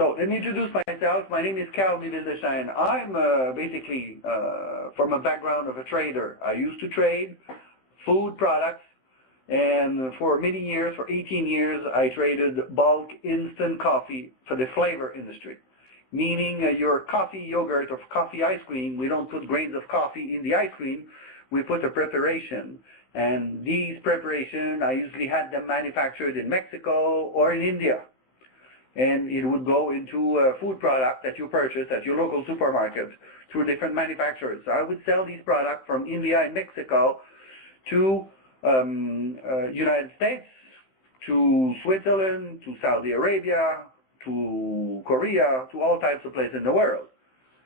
So let me introduce myself. My name is Carl Wildestein. I'm basically from a background of a trader. I used to trade food products, and for many years, for 18 years, I traded bulk instant coffee for the flavor industry. Meaning your coffee yogurt or coffee ice cream, we don't put grains of coffee in the ice cream, we put a preparation. And these preparations, I usually had them manufactured in Mexico or in India. And it would go into a food product that you purchase at your local supermarket through different manufacturers. So I would sell these products from India and Mexico to United States, to Switzerland, to Saudi Arabia, to Korea, to all types of places in the world.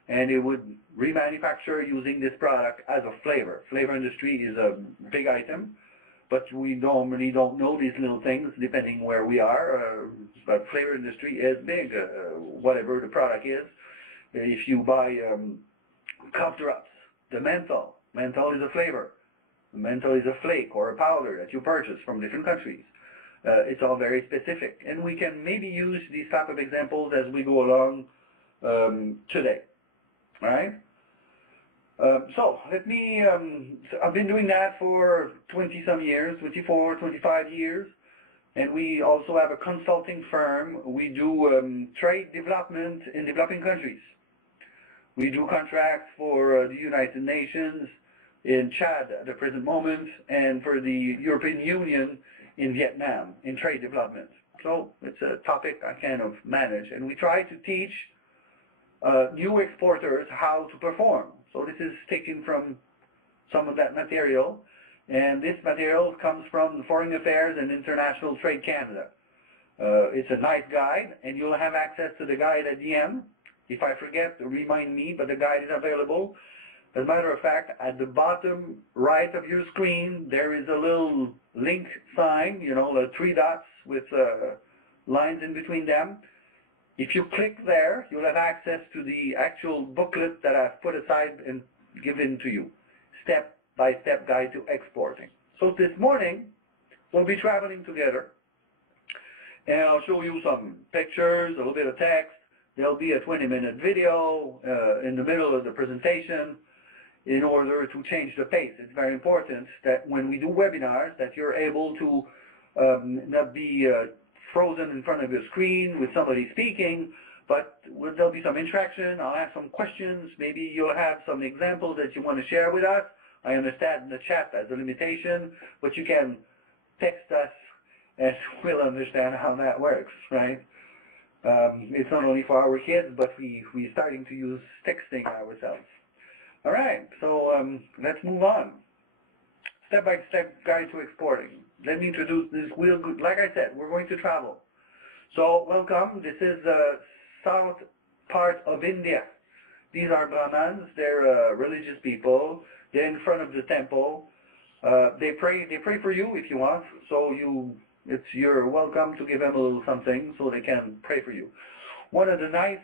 And it would remanufacture using this product as a flavor. Flavor industry is a big item, but we normally don't know these little things depending where we are. But flavor industry is big, whatever the product is. If you buy cough drops, the menthol is a flavor. Menthol is a flake or a powder that you purchase from different countries. It's all very specific. And we can maybe use these type of examples as we go along today. All right? So let me, I've been doing that for 20-some years, 24, 25 years. And we also have a consulting firm. We do trade development in developing countries. We do contracts for the United Nations in Chad at the present moment, and for the European Union in Vietnam in trade development. So it's a topic I kind of manage. And we try to teach new exporters how to perform. So this is taken from some of that material. And this material comes from the Foreign Affairs and International Trade Canada. It's a nice guide, and you'll have access to the guide at the end. If I forget, remind me, but the guide is available. As a matter of fact, at the bottom right of your screen, there is a little link sign, you know, 3 dots with lines in between them. If you click there, you'll have access to the actual booklet that I've put aside and given to you. Step-by-step guide to exporting. So this morning, we'll be traveling together, and I'll show you some pictures, a little bit of text. There'll be a 20-minute video in the middle of the presentation in order to change the pace. It's very important that when we do webinars that you're able to not be frozen in front of your screen with somebody speaking, but there'll be some interaction. I'll ask some questions. Maybe you'll have some examples that you want to share with us. I understand the chat has a limitation, but you can text us and we'll understand how that works, right? It's not only for our kids, but we're starting to use texting ourselves. All right, so let's move on. Step-by-step guide to exporting. Let me introduce this. Like I said, we're going to travel. So welcome. This is the south part of India. These are Brahmins. They're religious people. They're in front of the temple. They pray for you if you want. So you're welcome to give them a little something so they can pray for you. One of the nice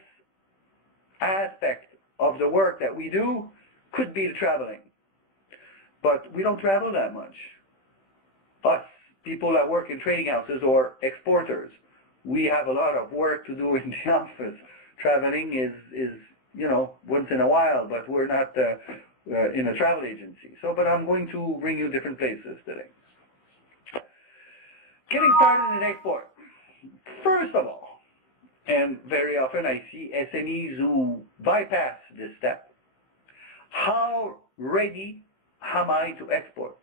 aspects of the work that we do could be the traveling. But we don't travel that much. Us, people that work in trading houses or exporters, we have a lot of work to do in the office. Traveling is you know, once in a while, but we're not in a travel agency. So, but I'm going to bring you different places today. Getting started in export. First of all, and very often I see SMEs who bypass this step. How ready am I to export?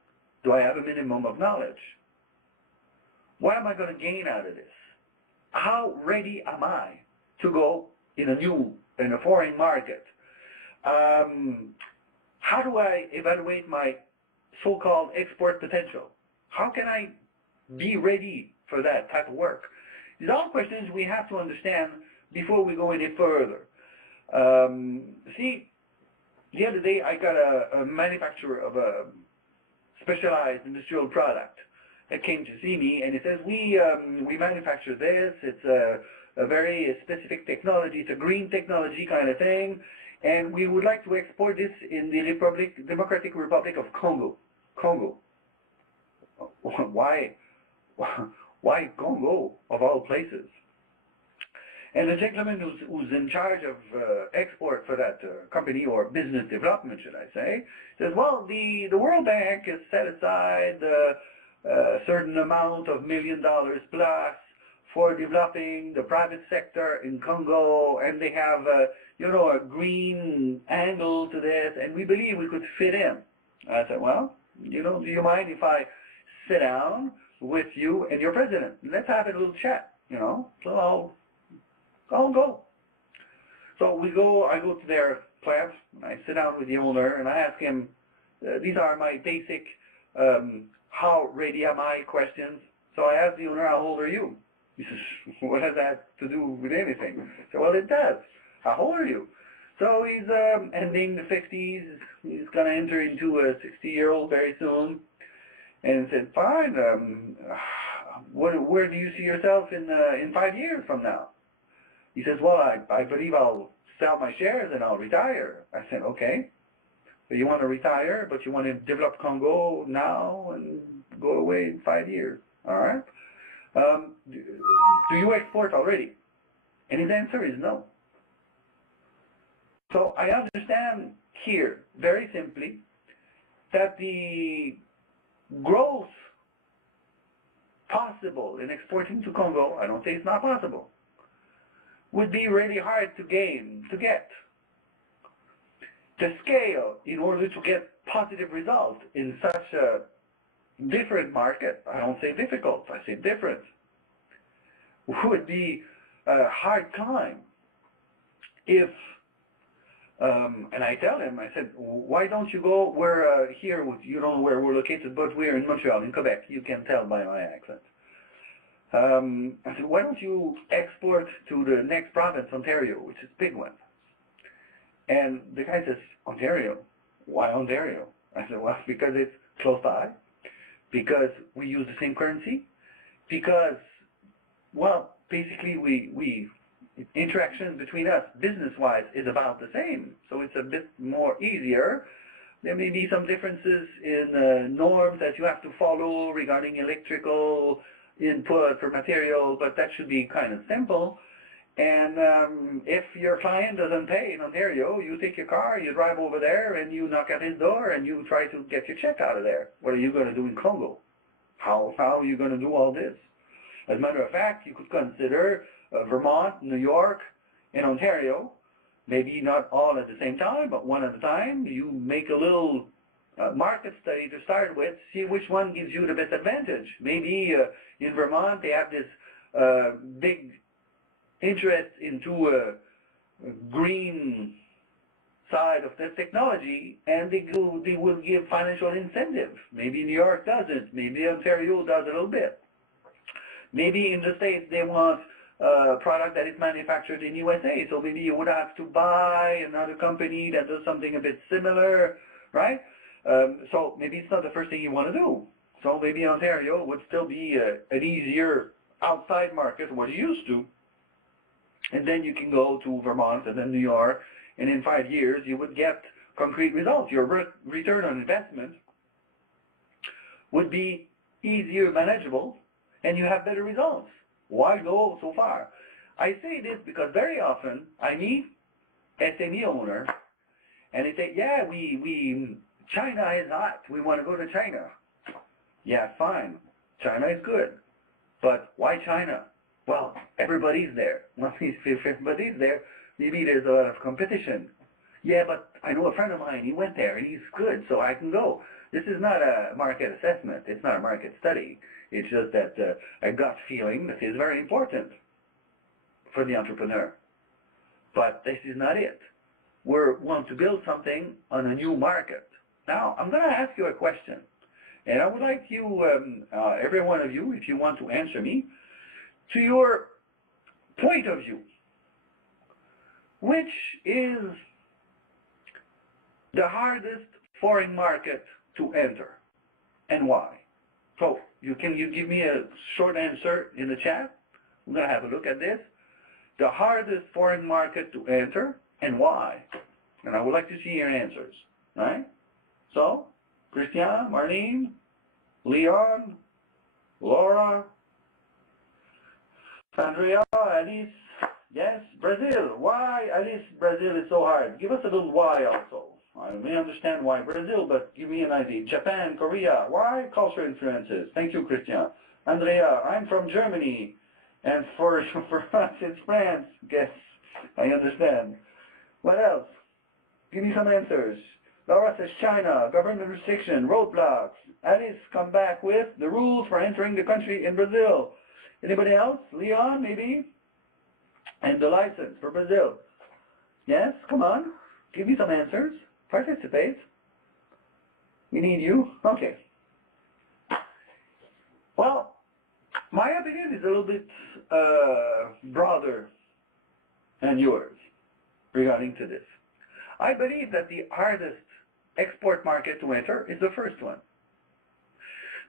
Do I have a minimum of knowledge? What am I going to gain out of this? How ready am I to go in a foreign market? How do I evaluate my so-called export potential? How can I be ready for that type of work? These are all questions we have to understand before we go any further. See, the other day I got a manufacturer of a specialized industrial product that came to see me, and he says, we manufacture this. It's a very specific technology. It's a green technology kind of thing, and we would like to export this in the Democratic Republic of Congo. Congo. Why Congo, of all places? And the gentleman who's in charge of export for that company, or business development, should I say, says, well, the World Bank has set aside a certain amount of $1 million plus for developing the private sector in Congo, and they have a green angle to this, and we believe we could fit in. I said, well, do you mind if I sit down with you and your president? Let's have a little chat, So I'll go. So I go to their plant, and I sit down with the owner, and I ask him, these are my basic how ready am I questions. So I ask the owner, how old are you? He says, what has that to do with anything? I said, well, it does. How old are you? So he's ending the 50s. He's going to enter into a 60-year-old very soon. And said, fine. Where do you see yourself in 5 years from now? He says, well, I believe I'll sell my shares and I'll retire. I said, okay. So you want to retire, but you want to develop Congo now and go away in 5 years. All right. Do you export already? And his answer is no. So I understand here, very simply, that the growth possible in exporting to Congo, I don't say it's not possible, would be really hard to get. The scale, in order to get positive results in such a different market, I don't say difficult, I say different, would be a hard climb if, and I tell him, I said, why don't you go, we're here, you don't know where we're located, but we're in Montreal, in Quebec, you can tell by my accent. I said, why don't you export to the next province, Ontario, which is a big one? And the guy says, Ontario? Why Ontario? I said, well, because it's close by, because we use the same currency, because, well, basically we interactions between us, business-wise, is about the same. So it's a bit more easier. There may be some differences in norms that you have to follow regarding electrical input for material, but that should be kind of simple. And if your client doesn't pay in Ontario, you take your car, you drive over there, and you knock at his door, and you try to get your check out of there. What are you going to do in Congo? How are you going to do all this? As a matter of fact, you could consider Vermont, New York, and Ontario, maybe not all at the same time, but one at a time. You make a little market study to start with, see which one gives you the best advantage. Maybe in Vermont they have this big interest into a green side of the technology, and they will give financial incentive. Maybe New York doesn't. Maybe Ontario does a little bit. Maybe in the States they want a product that is manufactured in USA, so maybe you would have to buy another company that does something a bit similar, right? So maybe it's not the first thing you want to do. So maybe Ontario would still be an easier outside market, what you used to. And then you can go to Vermont and then New York, and in 5 years you would get concrete results. Your return on investment would be easier manageable, and you have better results. Why go so far? I say this because very often I meet SME owners, and they say, yeah, China is hot. We want to go to China. Yeah, fine. China is good. But why China? Well, everybody's there. Well, if everybody's there, maybe there's a lot of competition. Yeah, but I know a friend of mine, he went there, and he's good, so I can go. This is not a market assessment. It's not a market study. It's just that a gut feeling that is very important for the entrepreneur. But this is not it. We want to build something on a new market. Now, I'm going to ask you a question. And I would like you, every one of you, if you want to answer me, to your point of view, which is the hardest foreign market to enter, and why? So, can you give me a short answer in the chat? We're going to have a look at this. The hardest foreign market to enter, and why? And I would like to see your answers, right? So, Christian, Marlene, Leon, Laura, Andrea, Alice, Yes, Brazil. Why, Alice, Brazil is so hard? Give us a little why also. I may understand why Brazil, but give me an idea. Japan, Korea. Why cultural influences? Thank you, Christian. Andrea, I'm from Germany. And for us, it's France. Yes, I understand. What else? Give me some answers. Laura says China, government restriction, roadblocks. Alice, come back with the rules for entering the country in Brazil. Anybody else? Leon, maybe? And the license for Brazil. Yes, come on. Give me some answers. Participate. We need you. Okay. Well, my opinion is a little bit broader than yours regarding to this. I believe that the hardest export market to enter is the first one,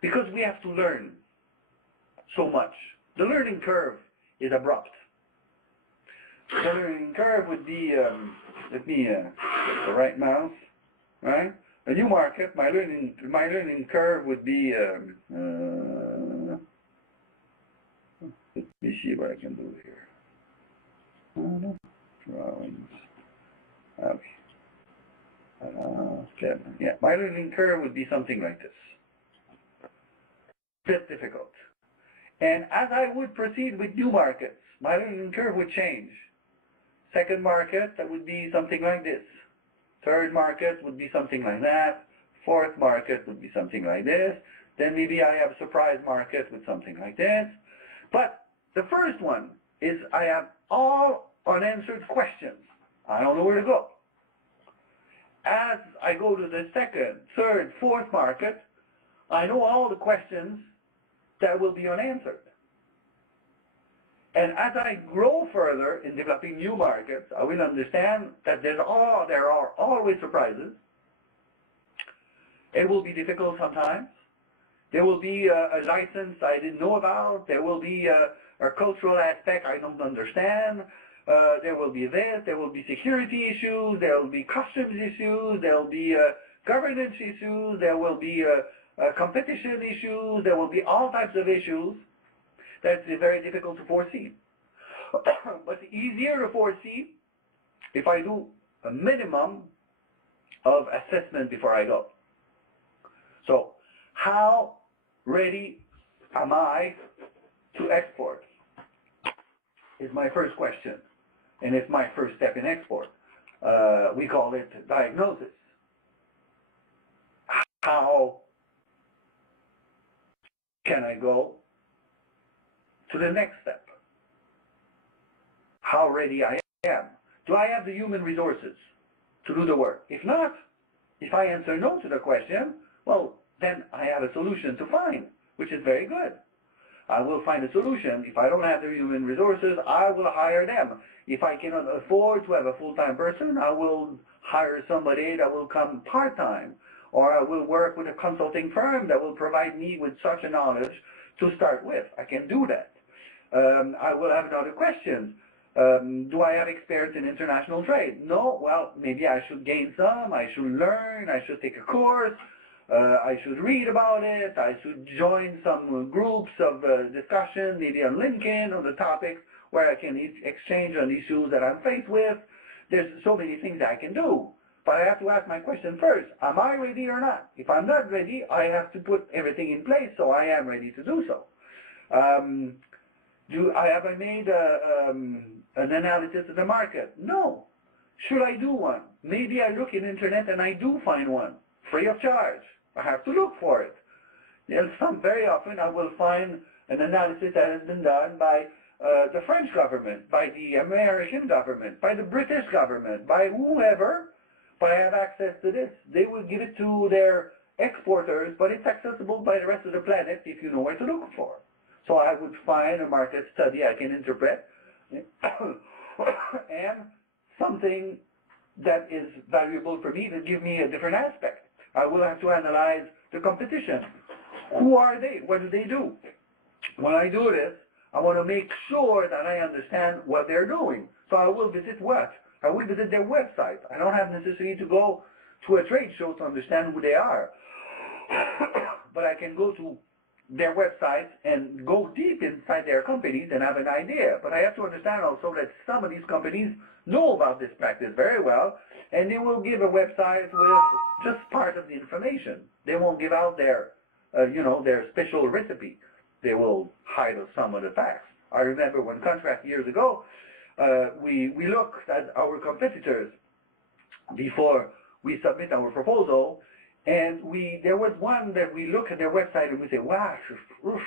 because we have to learn so much. The learning curve is abrupt. The learning curve would be, let me get the right mouse, right? A new market, my learning curve would be, let me see what I can do here. Drawings. Okay. Yeah, my learning curve would be something like this. Bit difficult. And as I would proceed with new markets, my learning curve would change. Second market, that would be something like this. Third market would be something like that. Fourth market would be something like this. Then maybe I have a surprise market with something like this. But the first one is I have all unanswered questions. I don't know where to go. As I go to the second, third, fourth market, I know all the questions that will be unanswered. And as I grow further in developing new markets, I will understand that there are always surprises. It will be difficult sometimes. There will be a license I didn't know about. There will be a cultural aspect I don't understand. There will be this. There will be security issues. There will be customs issues. There will be governance issues. There will be competition issues. There will be all types of issues. That's very difficult to foresee. But easier to foresee if I do a minimum of assessment before I go. So, how ready am I to export? Is my first question. And it's my first step in export. We call it diagnosis. How can I go to the next step? How ready I am? Do I have the human resources to do the work? If not, if I answer no to the question, well, then I have a solution to find, which is very good. I will find a solution. If I don't have the human resources, I will hire them. If I cannot afford to have a full-time person, I will hire somebody that will come part-time. Or I will work with a consulting firm that will provide me with such a knowledge to start with. I can do that. I will have another question. Do I have experience in international trade? No? Well, maybe I should gain some. I should learn. I should take a course. I should read about it. I should join some groups of discussion, maybe on LinkedIn, on the topics where I can exchange on issues that I'm faced with. There's so many things I can do. But I have to ask my question first. Am I ready or not? If I'm not ready, I have to put everything in place so I am ready to do so. Have I made an analysis of the market? No. Should I do one? Maybe I look in internet and I do find one, free of charge. I have to look for it. Very often I will find an analysis that has been done by the French government, by the American government, by the British government, by whoever. But I have access to this. They will give it to their exporters, but it's accessible by the rest of the planet if you know where to look for. So I would find a market study I can interpret and something that is valuable for me to give me a different aspect. I will have to analyze the competition. Who are they? What do they do? When I do this, I want to make sure that I understand what they're doing. So I will visit what? I will visit their website. I don't have necessity to go to a trade show to understand who they are. But I can go to their websites and go deep inside their companies and have an idea. But I have to understand also that some of these companies know about this practice very well, and they will give a website with just part of the information. They won't give out their, their special recipe. They will hide some of the facts. I remember one contract years ago, we looked at our competitors before we submit our proposal, and there was one that we look at their website and we say, wow, oof,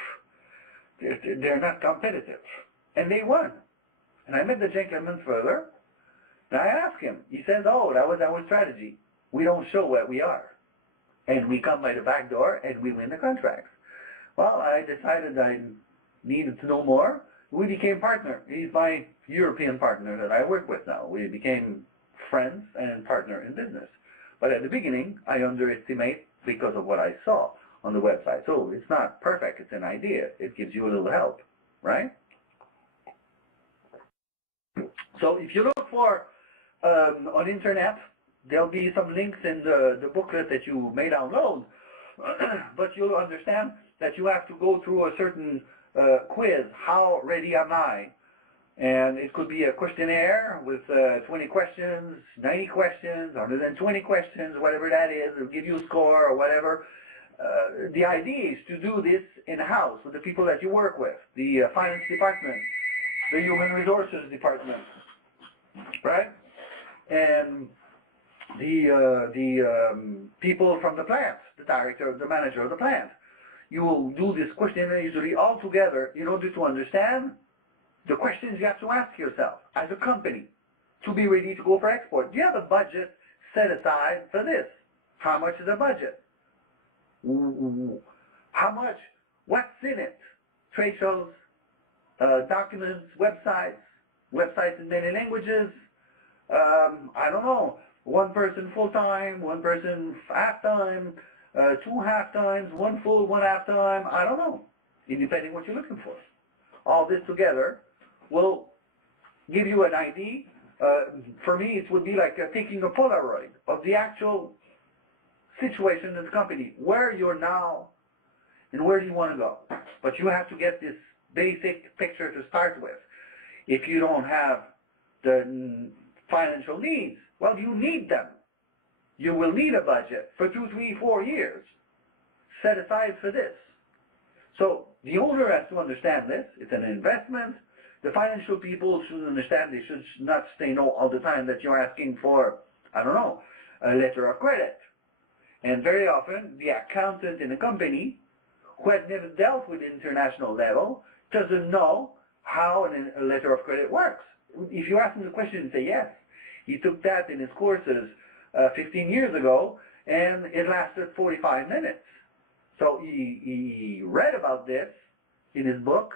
they're not competitive. And they won. And I met the gentleman further, and I asked him. He says, oh, that was our strategy. We don't show what we are. And we come by the back door and we win the contracts. Well, I decided I needed to know more. We became partner. He's my European partner that I work with now. We became friends and partner in business. But at the beginning, I underestimate because of what I saw on the website. So it's not perfect. It's an idea. It gives you a little help, right? So if you look for on internet, there'll be some links in the booklet that you may download. But you'll understand that you have to go through a certain quiz. How ready am I? And it could be a questionnaire with 20 questions, 90 questions, 120 questions, whatever that is. It'll give you a score or whatever. The idea is to do this in-house with the people that you work with, the finance department, the human resources department, right? And the people from the plant, the director, the manager of the plant. You will do this questionnaire usually all together in order to understand the questions you have to ask yourself as a company to be ready to go for export. Do you have a budget set aside for this? How much is the budget? How much? What's in it? Trade shows, documents, websites in many languages. I don't know. One person full-time, one person half-time, two half-times, one full, one half-time. I don't know. Depending what you're looking for. All this together will give you an idea. For me, it would be like taking a Polaroid of the actual situation in the company, where you're now and where do you want to go. But you have to get this basic picture to start with. If you don't have the financial needs, well, you need them. You will need a budget for 2, 3, 4 years set aside for this. So the owner has to understand this. It's an investment. The financial people should understand. They should not say no all the time that you're asking for, I don't know, a letter of credit. And very often, the accountant in a company who has never dealt with the international level doesn't know how a letter of credit works. If you ask him the question and say yes, he took that in his courses 15 years ago, and it lasted 45 minutes. So he read about this in his book,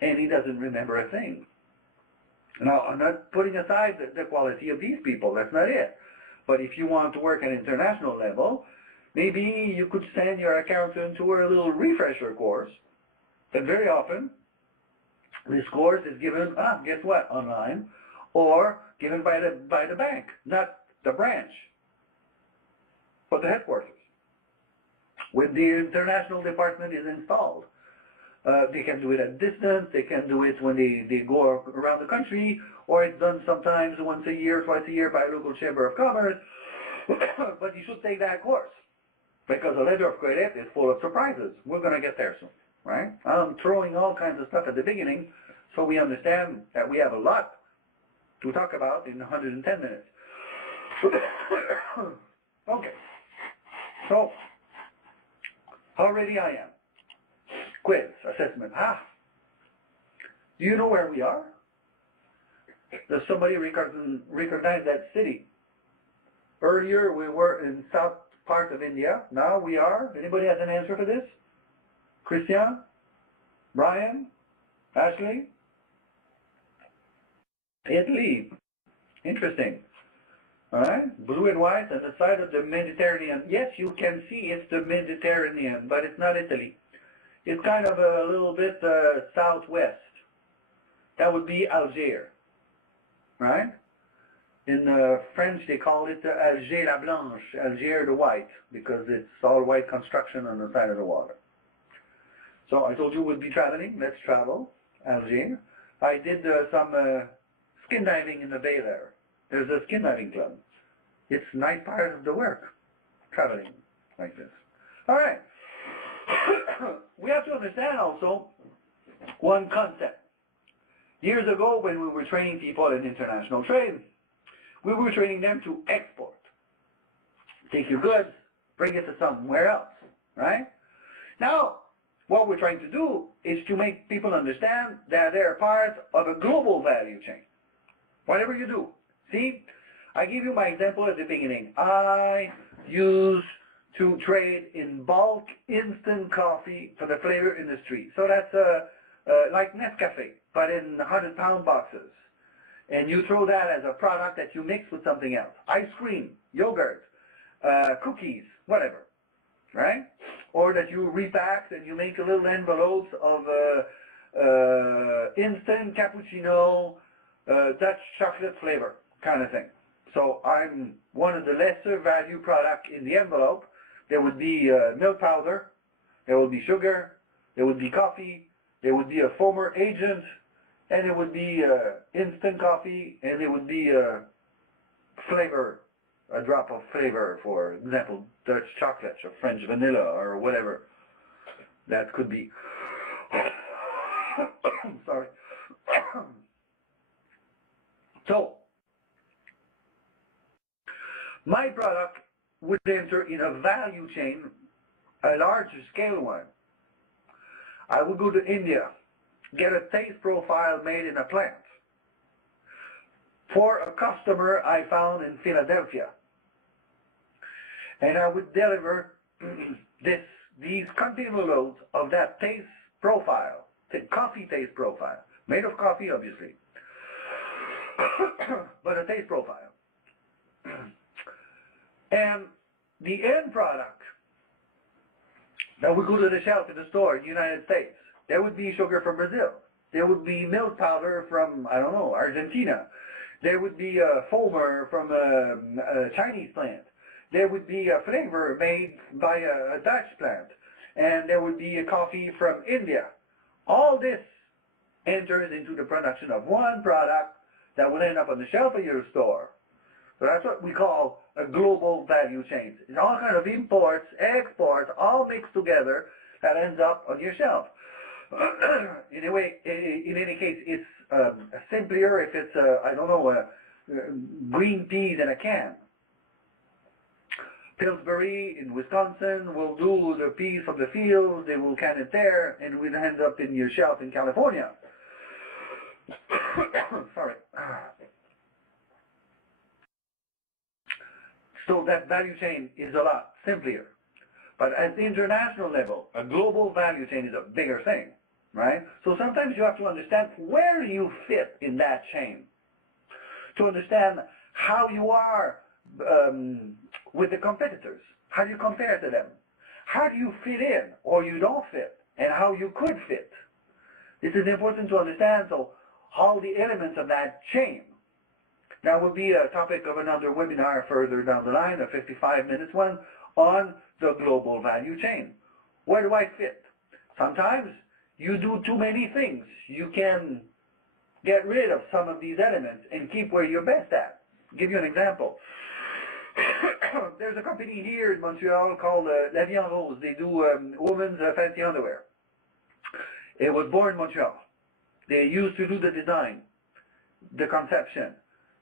and he doesn't remember a thing. Now, I'm not putting aside the quality of these people. That's not it. But if you want to work at an international level, maybe you could send your accountant to a little refresher course. But very often, this course is given, guess what, online, or given by the bank, not the branch, but the headquarters. When the international department is installed, they can do it at distance, they can do it when they go around the country, or it's done sometimes once a year, twice a year by a local chamber of commerce. But you should take that course, because a letter of credit is full of surprises. We're going to get there soon, right? I'm throwing all kinds of stuff at the beginning, so we understand that we have a lot to talk about in 110 minutes. Okay, so how ready I am? Quiz, assessment. Do you know where we are? Does somebody recognize that city? Earlier we were in south part of India. Now we are. Anybody has an answer for this? Christian? Brian? Ashley? Italy. Interesting. All right, blue and white on the side of the Mediterranean. Yes, you can see it's the Mediterranean, but it's not Italy. It's kind of a little bit southwest. That would be Algiers, right? In French, they call it Alger la Blanche, Algiers the white, because it's all white construction on the side of the water. So I told you we'd be traveling. Let's travel. Algiers. I did some skin diving in the bay there. There's a skin diving club. It's a nice part of the work, traveling like this. All right. We have to understand also one concept. Years ago, when we were training people in international trade, we were training them to export. Take your goods, bring it to somewhere else, right? Now, what we're trying to do is to make people understand that they're part of a global value chain. Whatever you do. See, I give you my example at the beginning. I used to trade in bulk instant coffee for the flavor industry. So that's like Nescafe, but in 100-pound boxes. And you throw that as a product that you mix with something else. Ice cream, yogurt, cookies, whatever, right? Or that you repack and you make a little envelopes of instant cappuccino, Dutch chocolate flavor kind of thing. So I'm one of the lesser value products in the envelope. There would be milk powder, there would be sugar, there would be coffee, there would be a foamer agent, and it would be instant coffee, and it would be flavor, a drop of flavor, for example, Dutch chocolate or French vanilla or whatever that could be. Sorry. So, my product would enter in a value chain, a larger scale one. I would go to India, get a taste profile made in a plant for a customer I found in Philadelphia. And I would deliver these container loads of that taste profile, coffee taste profile, made of coffee obviously, but a taste profile. And the end product that would go to the shelf in the store in the United States, there would be sugar from Brazil. There would be milk powder from, I don't know, Argentina. There would be a foamer from a Chinese plant. There would be a flavor made by a Dutch plant. And there would be a coffee from India. All this enters into the production of one product that will end up on the shelf of your store. So that's what we call a global value chain. It's all kind of imports, exports, all mixed together that ends up on your shelf. In any case, it's simpler if it's, I don't know, green peas in a can. Pillsbury in Wisconsin will do the peas from the fields, they will can it there, and it will end up in your shelf in California. Sorry. So that value chain is a lot simpler. But at the international level, a global value chain is a bigger thing, right? So sometimes you have to understand where you fit in that chain to understand how you are with the competitors. How do you compare to them? How do you fit in or you don't fit, and how you could fit? This is important to understand, so how the elements of that chain. That will be a topic of another webinar further down the line, a 55-minute one, on the global value chain. Where do I fit? Sometimes you do too many things. You can get rid of some of these elements and keep where you're best at. I'll give you an example. There's a company here in Montreal called La Vie en Rose. They do women's fancy underwear. It was born in Montreal. They used to do the design, the conception,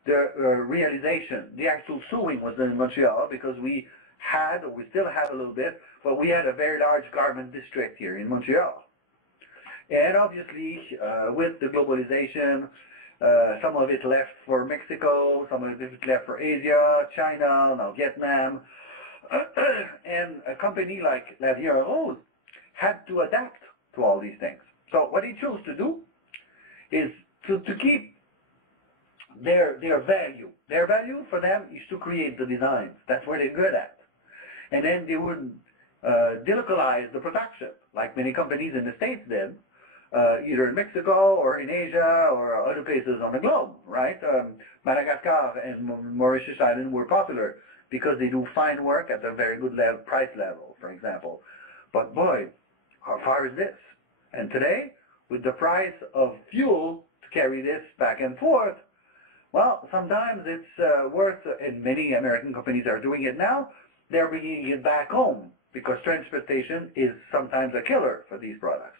the realization. The actual sewing was in Montreal because we had, or we still have a little bit, but we had a very large garment district here in Montreal. And obviously, with the globalization, some of it left for Mexico, some of it left for Asia, China, now Vietnam. And a company like La Vie en Rose had to adapt to all these things. So what he chose to do is to keep their value. Their value for them is to create the designs. That's where they're good at. And then they would delocalize the production, like many companies in the States did, either in Mexico or in Asia or other places on the globe, right? Madagascar and Mauritius Island were popular because they do fine work at a very good price level, for example. But boy, how far is this? And today, with the price of fuel to carry this back and forth, well, sometimes it's worth, and many American companies are doing it now, they're bringing it back home because transportation is sometimes a killer for these products.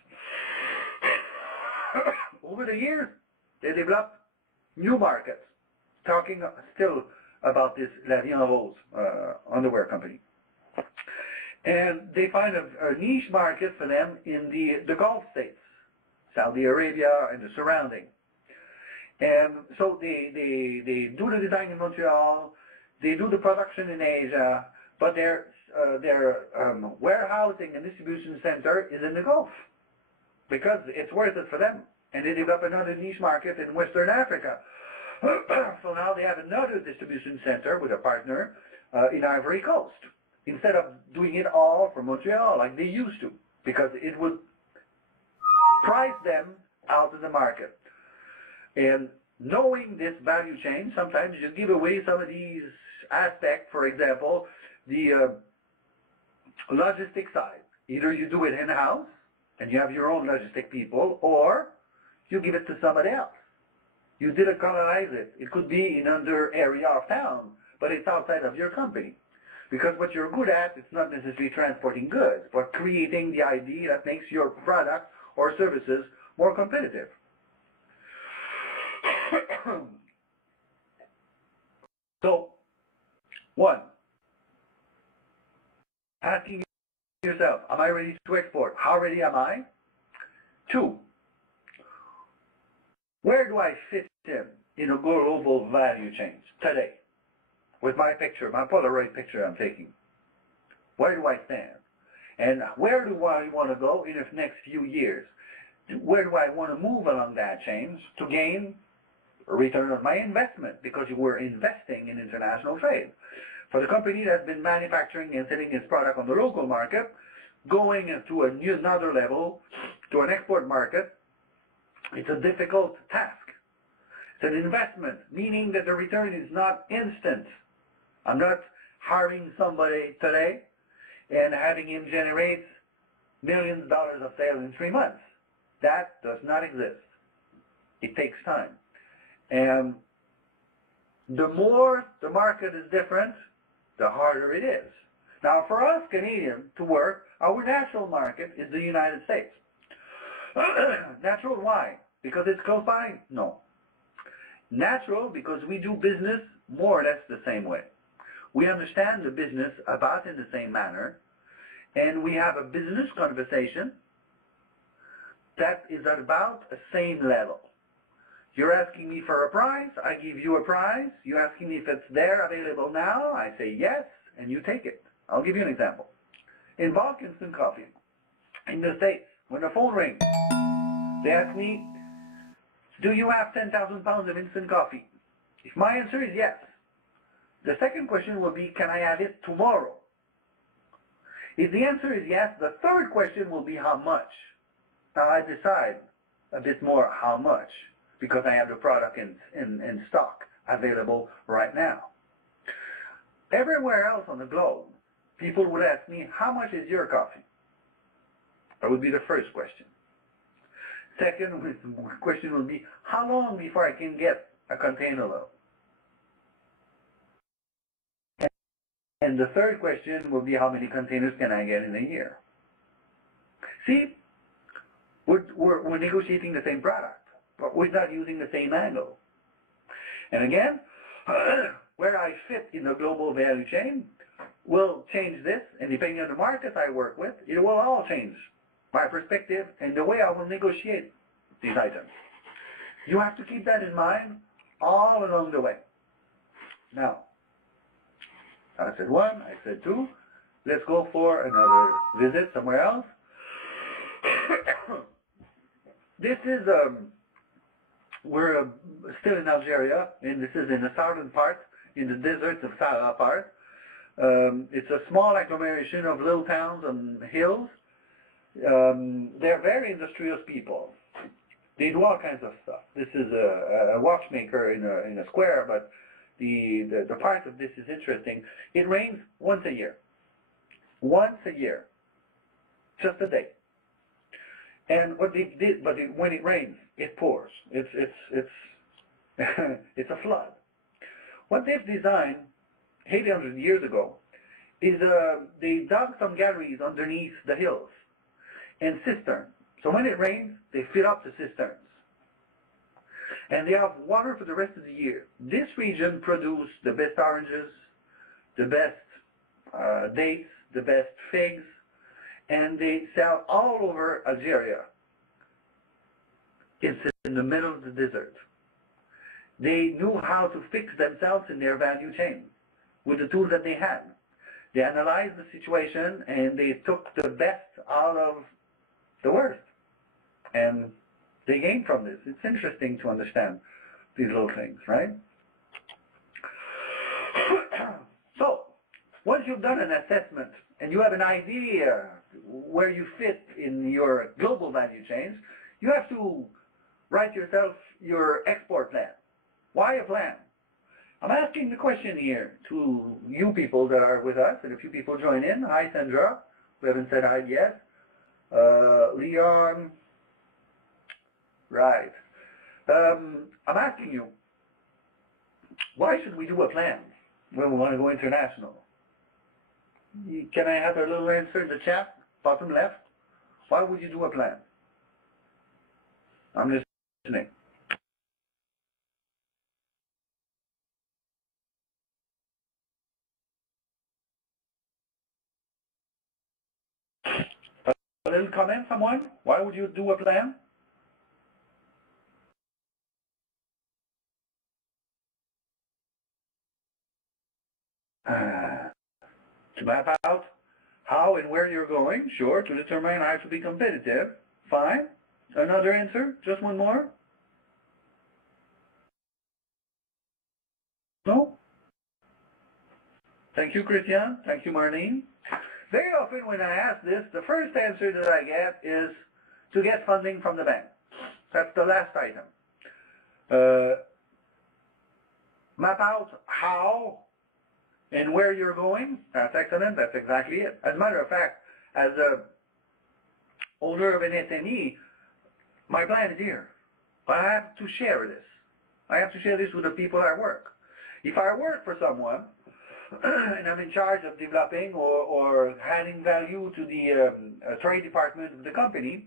Over the years, they developed new markets, talking still about this La Vie en Rose underwear company. And they find a niche market for them in the Gulf states, Saudi Arabia and the surrounding. And so they do the design in Montreal, they do the production in Asia, but their warehousing and distribution center is in the Gulf because it's worth it for them. And they develop another niche market in Western Africa. So now they have another distribution center with a partner in Ivory Coast, instead of doing it all from Montreal like they used to, because it would price them out of the market. And knowing this value chain, sometimes you give away some of these aspects. For example, the logistic side. Either you do it in-house, and you have your own logistic people, or you give it to somebody else. You didn't colonize it. It could be in another area of town, but it's outside of your company. Because what you're good at, it's not necessarily transporting goods, but creating the idea that makes your product or services more competitive. So, one, asking yourself, am I ready to export? How ready am I? Two, where do I fit in a global value chain today? With my picture, my Polaroid picture I'm taking. Where do I stand? And where do I want to go in the next few years? Where do I want to move along that chain to gain a return on my investment? Because you were investing in international trade. For the company that's been manufacturing and selling its product on the local market, going to another level, to an export market, it's a difficult task. It's an investment, meaning that the return is not instant. I'm not hiring somebody today and having him generate millions of dollars of sales in 3 months. That does not exist. It takes time. And the more the market is different, the harder it is. Now, for us Canadians to work, our natural market is the United States. Natural, why? Because it's close by? No. Natural, because we do business more or less the same way. We understand the business about in the same manner, and we have a business conversation that is at about the same level. You're asking me for a price, I give you a price. You're asking me if it's there available now, I say yes, and you take it. I'll give you an example. In bulk instant coffee, in the States, when the phone rings, they ask me, do you have 10,000 pounds of instant coffee? If my answer is yes, the second question will be, can I have it tomorrow? If the answer is yes, the third question will be how much? Now I decide a bit more how much, because I have the product in stock available right now. Everywhere else on the globe, people would ask me, how much is your coffee? That would be the first question. Second question would be, how long before I can get a container load? And the third question will be, how many containers can I get in a year? See, we're negotiating the same product, but we're not using the same angle. And again, where I fit in the global value chain will change this, and depending on the market I work with, it will all change my perspective and the way I will negotiate these items. You have to keep that in mind all along the way. Now, I said one, I said two. Let's go for another visit somewhere else. This is, we're still in Algeria, and this is in the southern part, in the deserts of Sahara part. It's a small agglomeration of little towns and hills. They're very industrious people. They do all kinds of stuff. This is a watchmaker in a square, but the part of this is interesting. It rains once a year. Once a year. Just a day. And what they did, but when it rains, it pours. It's it's a flood. What they've designed 800 years ago is they dug some galleries underneath the hills and cisterns. So when it rains, they fill up the cisterns. And they have water for the rest of the year. This region produces the best oranges, the best dates, the best figs, and they sell all over Algeria. It's in the middle of the desert. They knew how to fix themselves in their value chain with the tools that they had. They analyzed the situation and they took the best out of the worst. And they gained from this. It's interesting to understand these little things, right? So, once you've done an assessment and you have an idea where you fit in your global value chains, you have to write yourself your export plan. Why a plan? I'm asking the question here to you people that are with us, and a few people join in. Hi, Sandra. We haven't said hi yet. Leon. Right. I'm asking you, why should we do a plan when we want to go international? Can I have a little answer in the chat, bottom left? Why would you do a plan? I'm listening. A little comment, someone? Why would you do a plan? To map out how and where you're going, sure. To determine how to be competitive, fine. Another answer? Just one more? No? Thank you, Christian. Thank you, Marlene. Very often when I ask this, the first answer that I get is to get funding from the bank. That's the last item. Map out how and where you're going. That's excellent. That's exactly it. As a matter of fact, as a owner of an SME, my plan is here. But I have to share this. I have to share this with the people I work. If I work for someone, and I'm in charge of developing or adding value to the trade department of the company,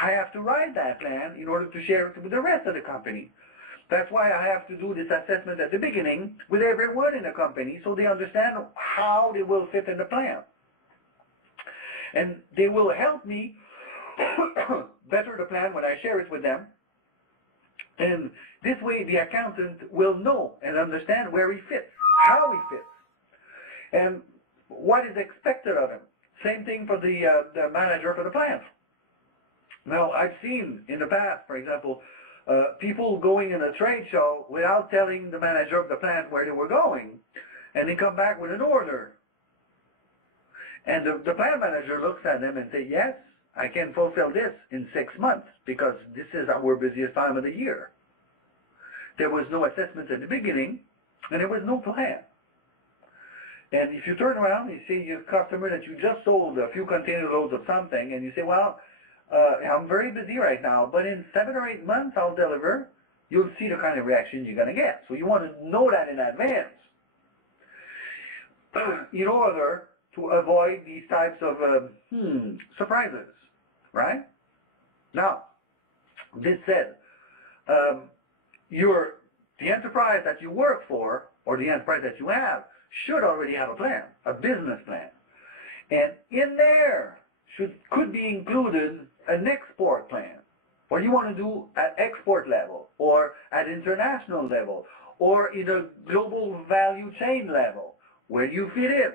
I have to write that plan in order to share it with the rest of the company. That's why I have to do this assessment at the beginning with everyone in the company so they understand how they will fit in the plan. And they will help me better the plan when I share it with them. And this way the accountant will know and understand where he fits, how he fits, and what is expected of him. Same thing for the manager for the plant. Now, I've seen in the past, for example, people going in a trade show without telling the manager of the plant where they were going, and they come back with an order. And the plant manager looks at them and says, yes, I can fulfill this in 6 months because this is our busiest time of the year. There was no assessment at the beginning, and there was no plan. And if you turn around and you see your customer that you just sold a few container loads of something, and you say, well, I'm very busy right now, but in 7 or 8 months I'll deliver, you'll see the kind of reaction you're going to get. So you want to know that in advance in order to avoid these types of surprises, right? Now, this said, the enterprise that you work for or the enterprise that you have should already have a plan, a business plan. And in there could be included an export plan. What you want to do at export level or at international level or in a global value chain level. Where do you fit in?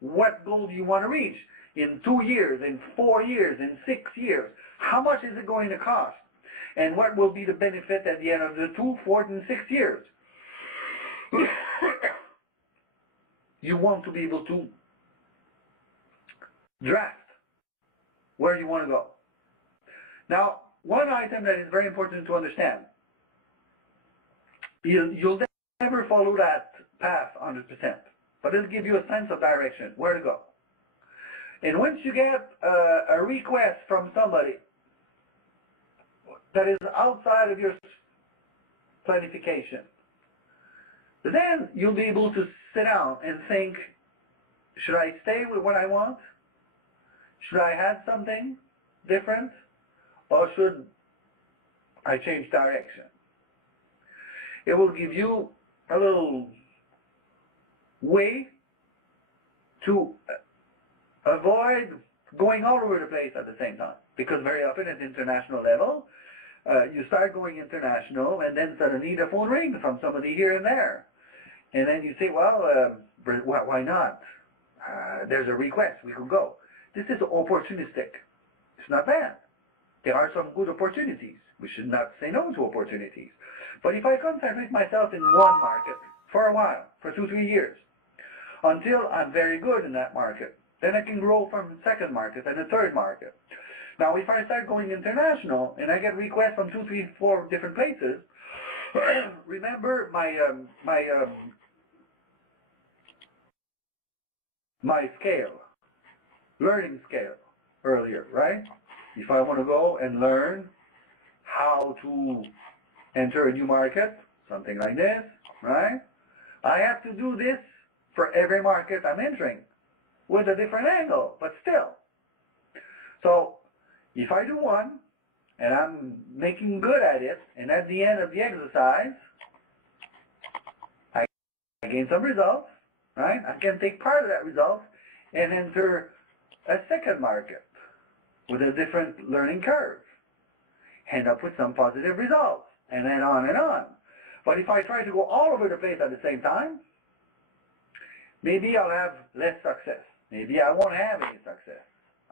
What goal do you want to reach in 2 years, in 4 years, in 6 years? How much is it going to cost? And what will be the benefit at the end of the 2, 4, and 6 years? You want to be able to draft where you want to go. Now, one item that is very important to understand, you'll never follow that path 100%, but it'll give you a sense of direction, where to go. And once you get a request from somebody that is outside of your planification. But then you'll be able to sit down and think, should I stay with what I want? Should I add something different? Or should I change direction? It will give you a little way to avoid going all over the place at the same time. Because very often at the international level, you start going international and then suddenly the phone rings from somebody here and there. And then you say, well, why not? There's a request, we can go. This is opportunistic. It's not bad. There are some good opportunities. We should not say no to opportunities. But if I concentrate myself in one market for a while, for 2-3 years, until I'm very good in that market, then I can grow from the second market and the third market. Now, if I start going international and I get requests from 2, 3, 4 different places, remember my scale, learning scale earlier, right? If I want to go and learn how to enter a new market, something like this, right? I have to do this for every market I'm entering with a different angle, but still. So if I do one and I'm making good at it, and at the end of the exercise, I gain some results, right? I can take part of that result and enter a second market with a different learning curve, end up with some positive results, and then on and on. But if I try to go all over the place at the same time, maybe I'll have less success. Maybe I won't have any success.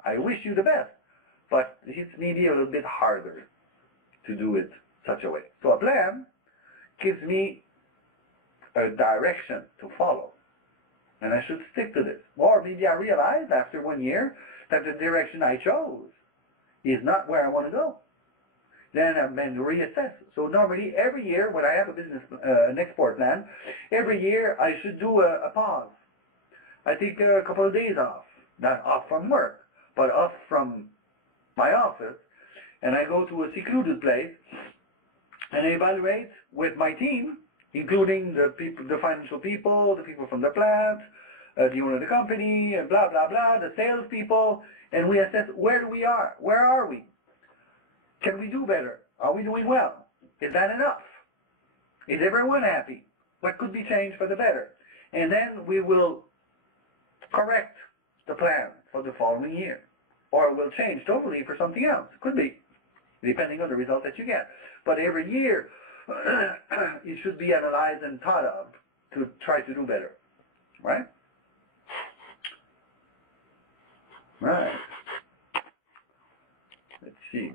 I wish you the best, but it's maybe a little bit harder to do it such a way. So a plan gives me a direction to follow, and I should stick to this. Or maybe I realize after 1 year that the direction I chose is not where I want to go. Then I'm going to reassess. So normally every year when I have a business, an export plan, every year I should do a pause. I take a couple of days off, not off from work, but off from my office, and I go to a secluded place and I evaluate with my team, including the people, the financial people, the people from the plant, the owner of the company, and blah, blah, blah, the sales people, and we assess where are we? Can we do better? Are we doing well? Is that enough? Is everyone happy? What could be changed for the better? And then we will correct the plan for the following year. Or we'll change totally for something else. Could be, depending on the result that you get. But every year, it should be analyzed and thought of to try to do better. Right? Right. Let's see.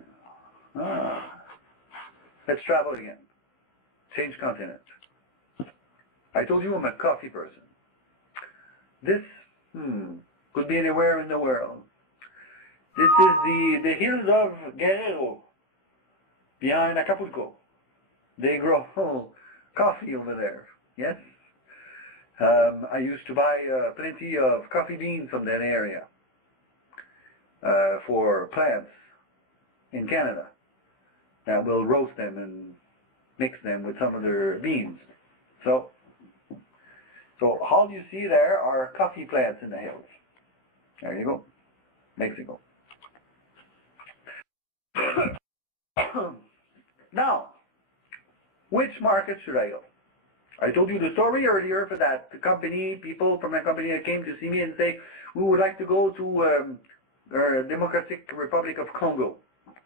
Let's travel again. Change continent. I told you I'm a coffee person. This could be anywhere in the world. This is the hills of Guerrero, behind Acapulco. They grow coffee over there, yes? I used to buy plenty of coffee beans from that area for plants in Canada. That will roast them and mix them with some of their beans. So all you see there are coffee plants in the hills. There you go. Mexico. Now, which market should I go? I told you the story earlier for that company, people from my company that came to see me and say, we would like to go to Democratic Republic of Congo,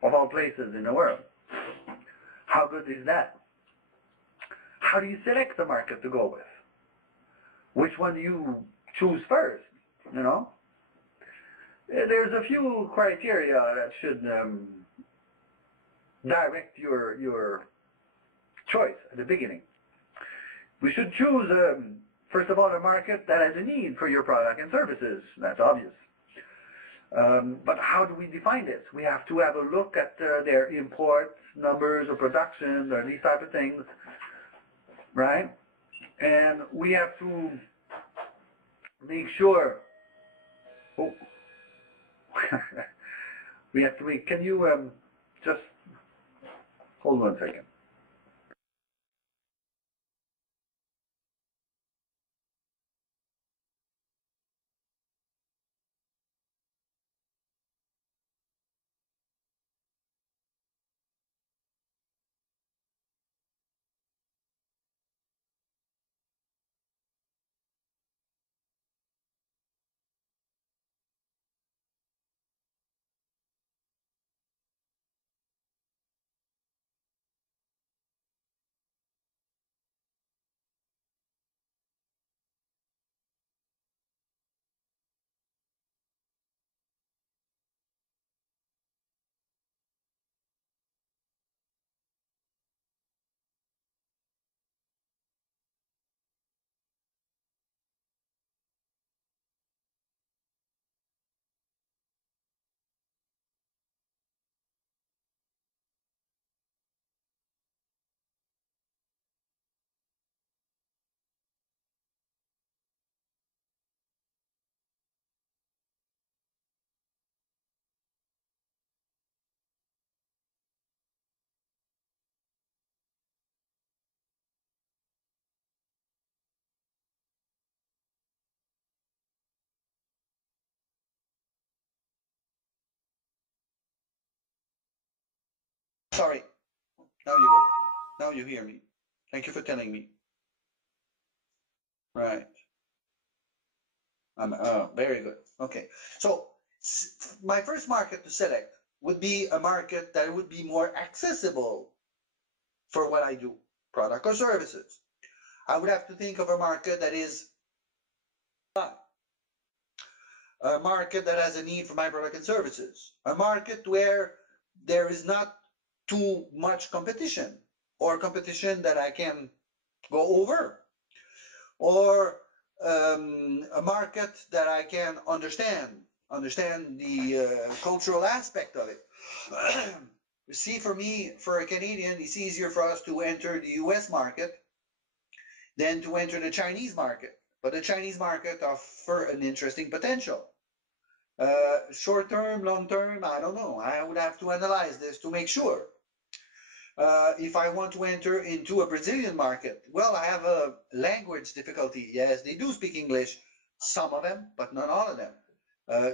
of all places in the world. How good is that? How do you select the market to go with? Which one do you choose first, you know? There's a few criteria that should direct your choice at the beginning. We should choose, first of all, a market that has a need for your product and services. That's obvious. But how do we define this? We have to have a look at their import numbers of production or these type of things, right? And we have to make sure. Oh, we have to make. Can you just Hold 1 second. Sorry. Now you go. Now you hear me. Thank you for telling me. Right. Very good. Okay. So my first market to select would be a market that would be more accessible for what I do, product or services. I would have to think of a market that is a market that has a need for my product and services, a market where there is not too much competition or competition that I can go over, or a market that I can understand the cultural aspect of it. You see, for me, for a Canadian, it's easier for us to enter the US market than to enter the Chinese market. But the Chinese market offers an interesting potential. Short term, long term, I don't know. I would have to analyze this to make sure. If I want to enter into a Brazilian market, well, I have a language difficulty. Yes, they do speak English, some of them, but not all of them.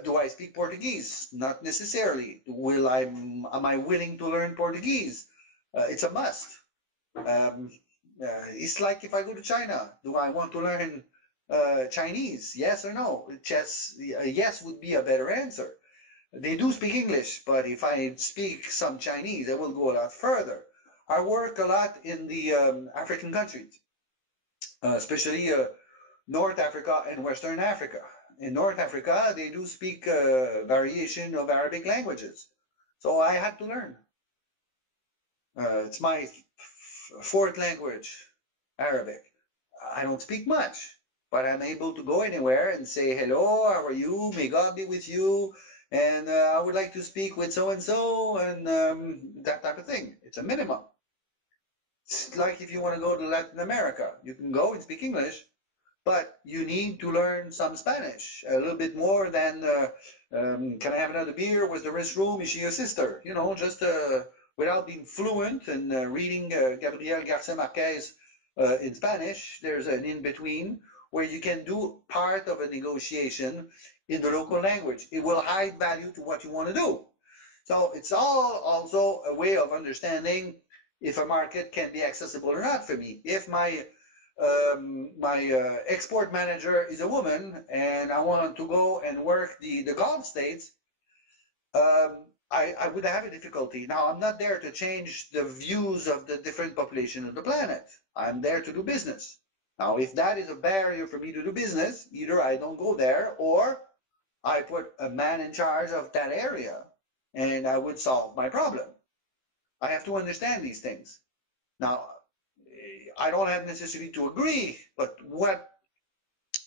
Do I speak Portuguese? Not necessarily. Am I willing to learn Portuguese? It's a must. Um, it's like if I go to China, do I want to learn Chinese? Yes or no? Yes would be a better answer. They do speak English, but if I speak some Chinese, I will go a lot further. I work a lot in the African countries, especially North Africa and Western Africa. In North Africa, they do speak variation of Arabic languages. So I had to learn. It's my fourth language, Arabic. I don't speak much, but I'm able to go anywhere and say, hello, how are you? May God be with you. And I would like to speak with so and so, and that type of thing. It's a minimum. It's like if you want to go to Latin America, you can go and speak English, but you need to learn some Spanish, a little bit more than can I have another beer? Where's the restroom? Is she your sister? You know, just without being fluent and reading Gabriel Garcia Marquez in Spanish, there's an in-between where you can do part of a negotiation in the local language. It will add value to what you want to do. So it's all also a way of understanding if a market can be accessible or not for me. If my export manager is a woman and I want to go and work the Gulf states, I would have a difficulty. Now, I'm not there to change the views of the different population of the planet. I'm there to do business. Now, if that is a barrier for me to do business, either I don't go there or I put a man in charge of that area and I would solve my problem. I have to understand these things. Now, I don't have necessarily to agree, but what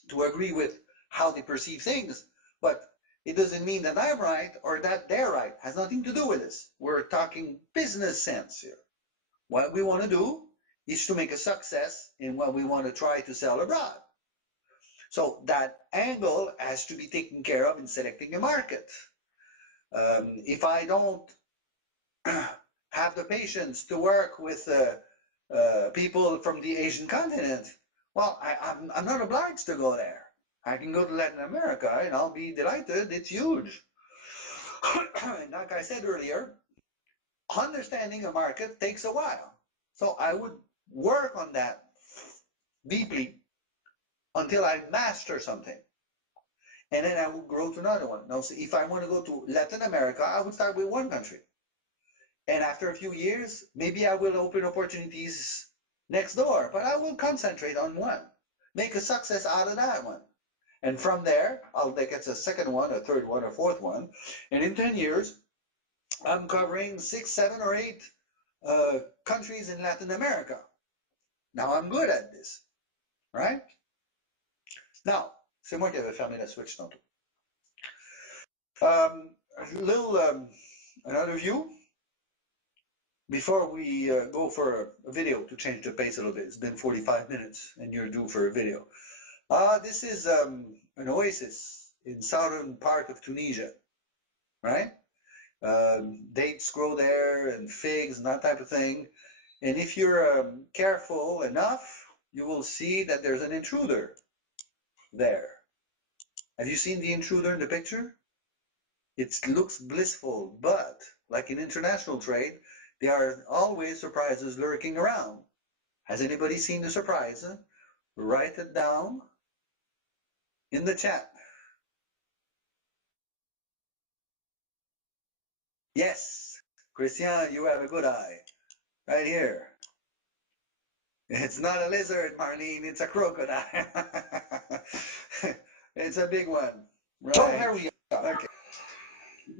to agree with how they perceive things, but it doesn't mean that I'm right or that they're right. It has nothing to do with this. We're talking business sense here. What we want to do is to make a success in what we want to try to sell abroad. So that angle has to be taken care of in selecting a market. If I don't have the patience to work with people from the Asian continent, well, I'm not obliged to go there. I can go to Latin America and I'll be delighted. It's huge. And like I said earlier, understanding a market takes a while. So I would work on that deeply until I master something. And then I would grow to another one. Now, so if I want to go to Latin America, I would start with one country. And after a few years, maybe I will open opportunities next door, but I will concentrate on one, make a success out of that one. And from there, I'll take it a second one, a third one, a fourth one. And in 10 years, I'm covering 6, 7, or 8 countries in Latin America. Now I'm good at this, right? Now, c'est moi qui avais fermé la switch tantôt. Another view before we go for a video to change the pace a little bit. It's been 45 minutes and you're due for a video. This is an oasis in southern part of Tunisia, right? Dates grow there and figs and that type of thing. And if you're careful enough, you will see that there's an intruder there. Have you seen the intruder in the picture? It looks blissful, but like in international trade, there are always surprises lurking around. Has anybody seen the surprise? Write it down in the chat. Yes, Christian, you have a good eye. Right here. It's not a lizard, Marlene, it's a crocodile. It's a big one. Right. So here we are. Okay.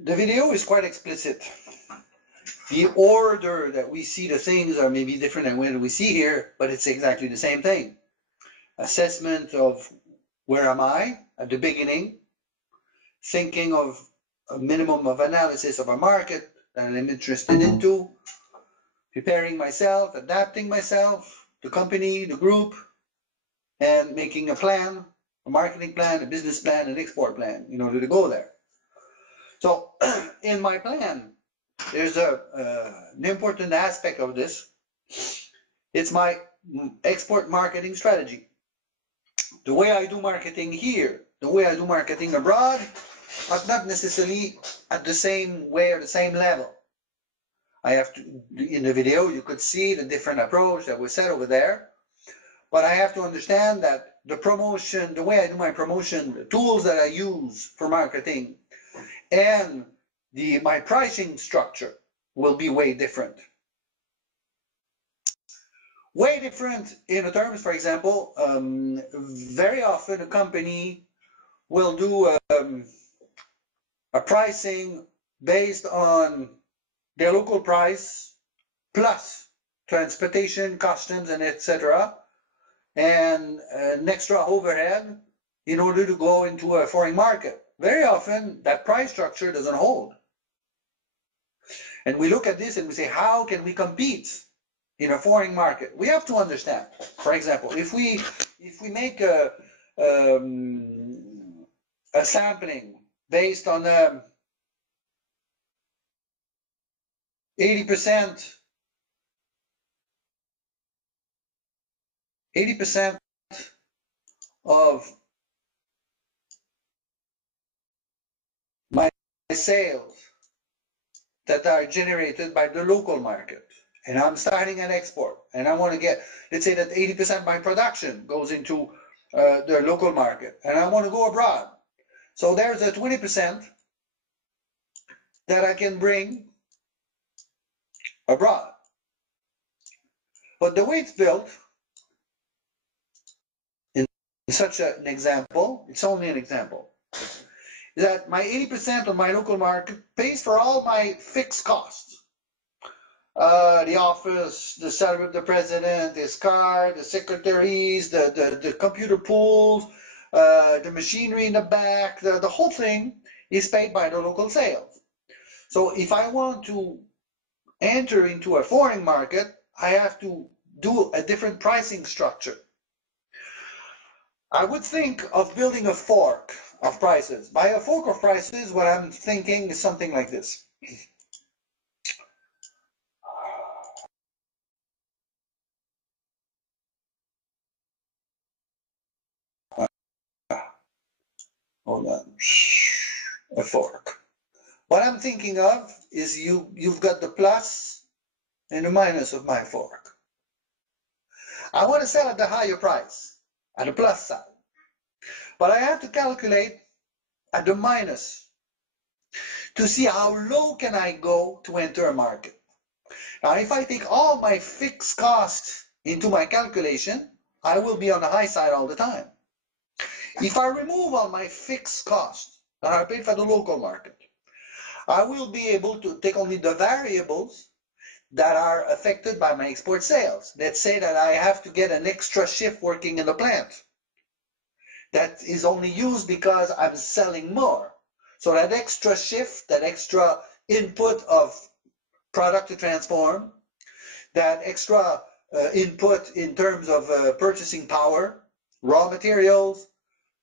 The video is quite explicit. The order that we see the things are maybe different than what we see here, but it's exactly the same thing. Assessment of where am I at the beginning, thinking of a minimum of analysis of a market that I'm interested into, preparing myself, adapting myself, the company, the group, and making a plan, a marketing plan, a business plan, an export plan in order to go there. So in my plan, there's an important aspect of this. It's my export marketing strategy. The way I do marketing here, the way I do marketing abroad, are not necessarily at the same way or the same level. I have to, in the video, you could see the different approach that was set over there. But I have to understand that the promotion, the way I do my promotion, the tools that I use for marketing, and my pricing structure will be way different. Way different in the terms, for example, very often a company will do a pricing based on their local price plus transportation, customs, and etc., and an extra overhead in order to go into a foreign market. Very often that price structure doesn't hold. And we look at this and we say, how can we compete in a foreign market? We have to understand, for example, if we make a sampling based on 80% of my sales that are generated by the local market, and I'm starting an export, and I want to get, let's say that 80% of my production goes into the local market, and I want to go abroad. So there's a 20% that I can bring abroad. But the way it's built, in such an example, it's only an example, is that my 80% of my local market pays for all my fixed costs. The office, the salary of the president, his car, the secretaries, the computer pools, the machinery in the back, the whole thing is paid by the local sales. So if I want to enter into a foreign market, I have to do a different pricing structure. I would think of building a fork of prices. By a fork of prices, what I'm thinking is something like this. Hold on. A fork. What I'm thinking of is you've got the plus and the minus of my fork. I want to sell at the higher price, at the plus side. But I have to calculate at the minus to see how low can I go to enter a market. Now, if I take all my fixed costs into my calculation, I will be on the high side all the time. If I remove all my fixed costs that are paid for the local market, I will be able to take only the variables that are affected by my export sales. Let's say that I have to get an extra shift working in the plant. That is only used because I'm selling more. So that extra shift, that extra input of product to transform, that extra input in terms of purchasing power, raw materials,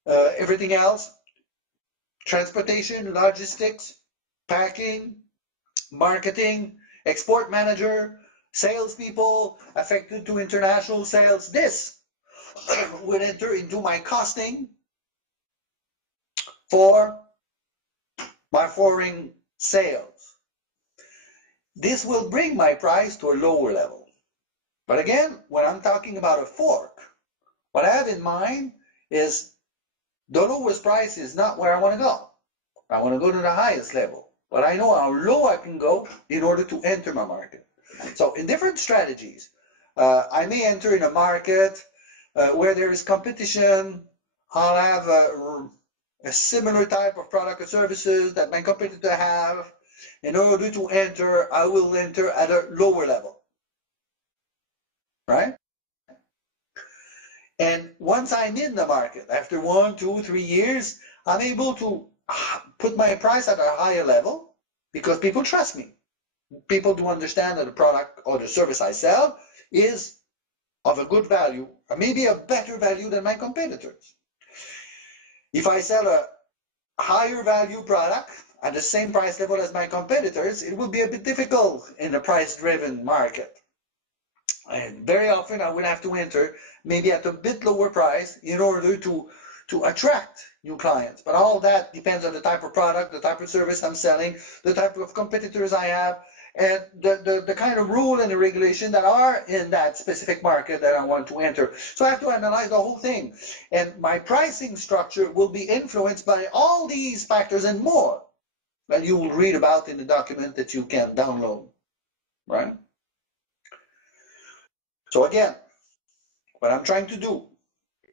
everything else, transportation, logistics, packing, marketing, export manager, salespeople affected to international sales, this would enter into my costing for my foreign sales. This will bring my price to a lower level. But again, when I'm talking about a fork, what I have in mind is the lowest price is not where I want to go. I want to go to the highest level. But I know how low I can go in order to enter my market. So in different strategies, I may enter in a market where there is competition. I'll have a similar type of product or services that my competitor have. In order to enter, I will enter at a lower level, right? And once I'm in the market, after 1, 2, 3 years, I'm able to put my price at a higher level because people trust me. People do understand that the product or the service I sell is of a good value, or maybe a better value than my competitors. If I sell a higher value product at the same price level as my competitors, it will be a bit difficult in a price-driven market. And very often I will have to enter maybe at a bit lower price in order to attract new clients. But all that depends on the type of product, the type of service I'm selling, the type of competitors I have, and the kind of rule and the regulation that are in that specific market that I want to enter. So I have to analyze the whole thing. And my pricing structure will be influenced by all these factors and more that you will read about in the document that you can download, right? So again, what I'm trying to do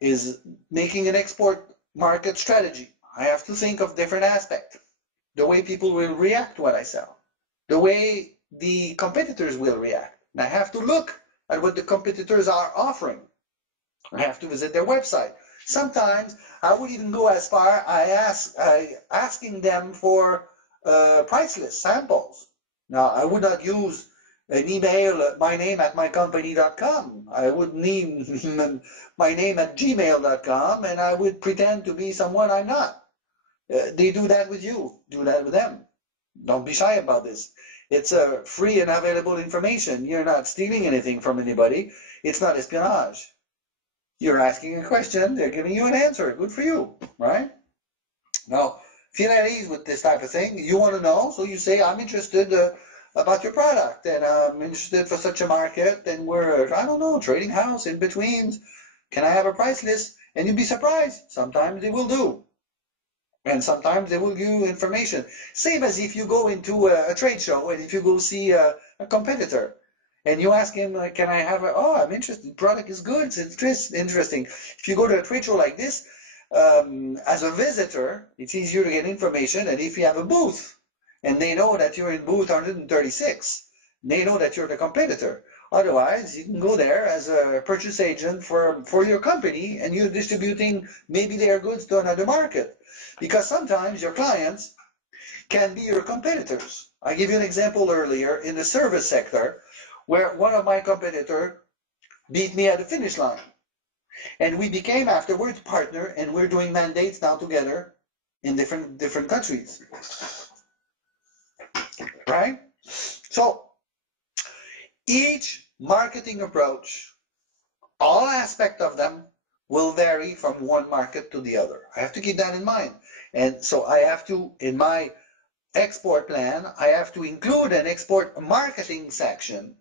is making an export market strategy. I have to think of different aspects. The way people will react to what I sell. The way the competitors will react. And I have to look at what the competitors are offering. I have to visit their website. Sometimes I would even go as far as asking them for price list samples. Now, I would not use an email, my name at mycompany.com. I would need my name at gmail.com, and I would pretend to be someone I'm not. They do that with you. Do that with them. Don't be shy about this. It's free and available information. You're not stealing anything from anybody. It's not espionage. You're asking a question. They're giving you an answer. Good for you, right? Now, feel at ease with this type of thing. You want to know, so you say, I'm interested about your product, and I'm interested for such a market, and we're, I don't know, trading house, in betweens. Can I have a price list? And you'd be surprised. Sometimes they will do. And sometimes they will give you information. Same as if you go into a trade show and if you go see a competitor and you ask him, can I have I'm interested, the product is good, it's interesting. If you go to a trade show like this, as a visitor, it's easier to get information than if you have a booth and they know that you're in booth 136. They know that you're the competitor. Otherwise, you can go there as a purchase agent for your company and you're distributing maybe their goods to another market. Because sometimes your clients can be your competitors. I gave you an example earlier in the service sector where one of my competitors beat me at the finish line. And we became afterwards partner, and we're doing mandates now together in different countries. Right? So each marketing approach, all aspects of them, will vary from one market to the other. I have to keep that in mind. And so I have to, in my export plan, I have to include an export marketing section.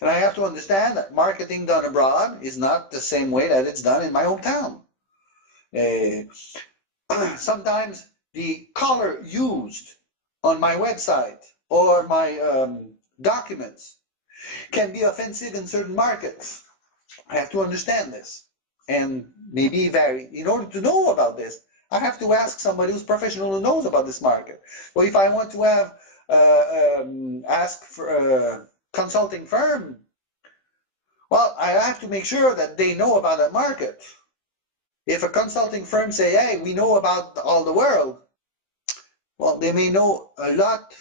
And I have to understand that marketing done abroad is not the same way that it's done in my hometown. Sometimes the color used on my website or my documents can be offensive in certain markets. I have to understand this and maybe vary. In order to know about this, I have to ask somebody who's professional who knows about this market. Well, if I want to have ask for a consulting firm, well, I have to make sure that they know about that market. If a consulting firm say, hey, we know about all the world, well, they may know a lot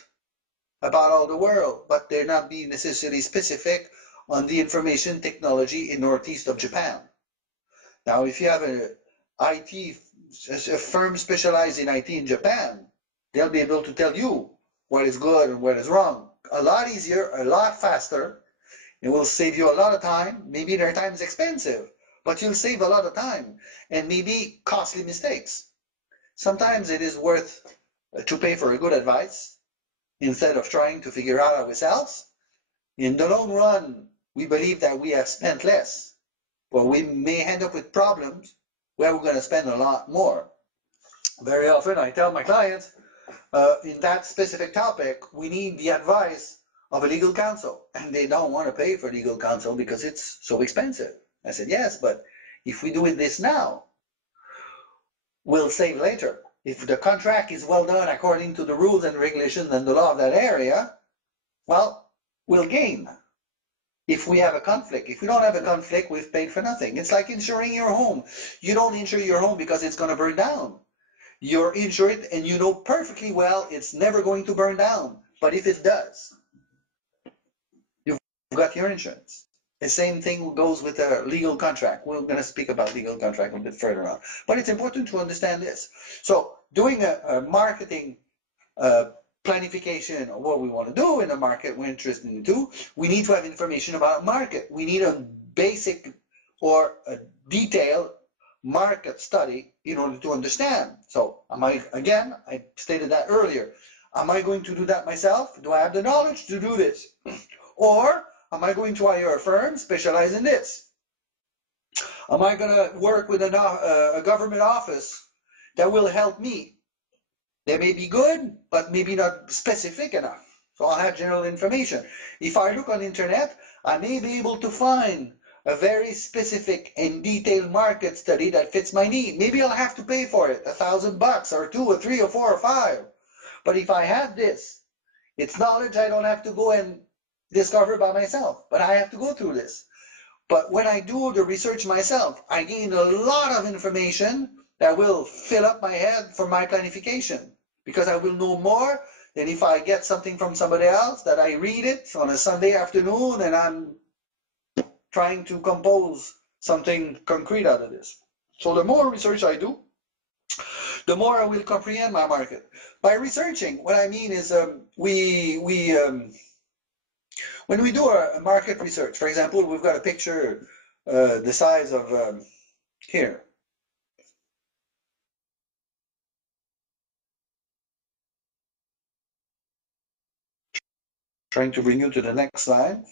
about all the world, but they're not being necessarily specific on the information technology in northeast of Japan. Now, if you have a firm specialized in IT in Japan, they'll be able to tell you what is good and what is wrong. A lot easier, a lot faster. It will save you a lot of time. Maybe their time is expensive, but you'll save a lot of time and maybe costly mistakes. Sometimes it is worth to pay for a good advice instead of trying to figure out ourselves. In the long run, we believe that we have spent less, but we may end up with problems where we're going to spend a lot more. Very often I tell my clients, in that specific topic, we need the advice of a legal counsel, and they don't want to pay for legal counsel because it's so expensive. I said, yes, but if we do it this now, we'll save later. If the contract is well done according to the rules and regulations and the law of that area, well, we'll gain. If we have a conflict, if we don't have a conflict, we've paid for nothing. It's like insuring your home. You don't insure your home because it's going to burn down. You're insured and you know perfectly well it's never going to burn down. But if it does, you've got your insurance. The same thing goes with a legal contract. We're going to speak about legal contract a bit further on. But it's important to understand this. So doing a marketing planification of what we want to do in the market we're interested in do, we need to have information about market. We need a basic or a detailed market study in order to understand. So I stated that earlier. Am I going to do that myself? Do I have the knowledge to do this? Or am I going to hire a firm specialized in this? Am I going to work with a government office that will help me? They may be good, but maybe not specific enough. So I'll have general information. If I look on the internet, I may be able to find a very specific and detailed market study that fits my need. Maybe I'll have to pay for it, $1,000 or $2 or $3 or $4 or $5. But if I have this, it's knowledge I don't have to go and discover by myself, but I have to go through this. But when I do the research myself, I gain a lot of information that will fill up my head for my planification, because I will know more than if I get something from somebody else that I read it on a Sunday afternoon and I'm trying to compose something concrete out of this. So the more research I do, the more I will comprehend my market. By researching, what I mean is when we do a market research, for example, we've got a picture the size of here. Trying to bring you to the next slide.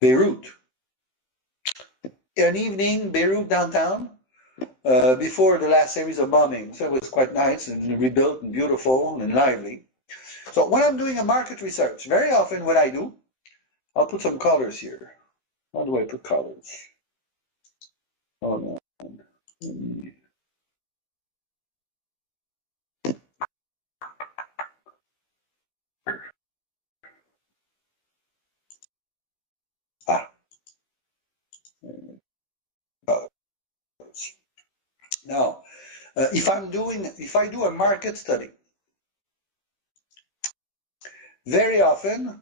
Beirut. An evening, Beirut downtown, before the last series of bombings. So it was quite nice and rebuilt and beautiful and lively. So when I'm doing a market research, very often what I do, I'll put some colors here. How do I put colors? Oh no. Now, if I do a market study, very often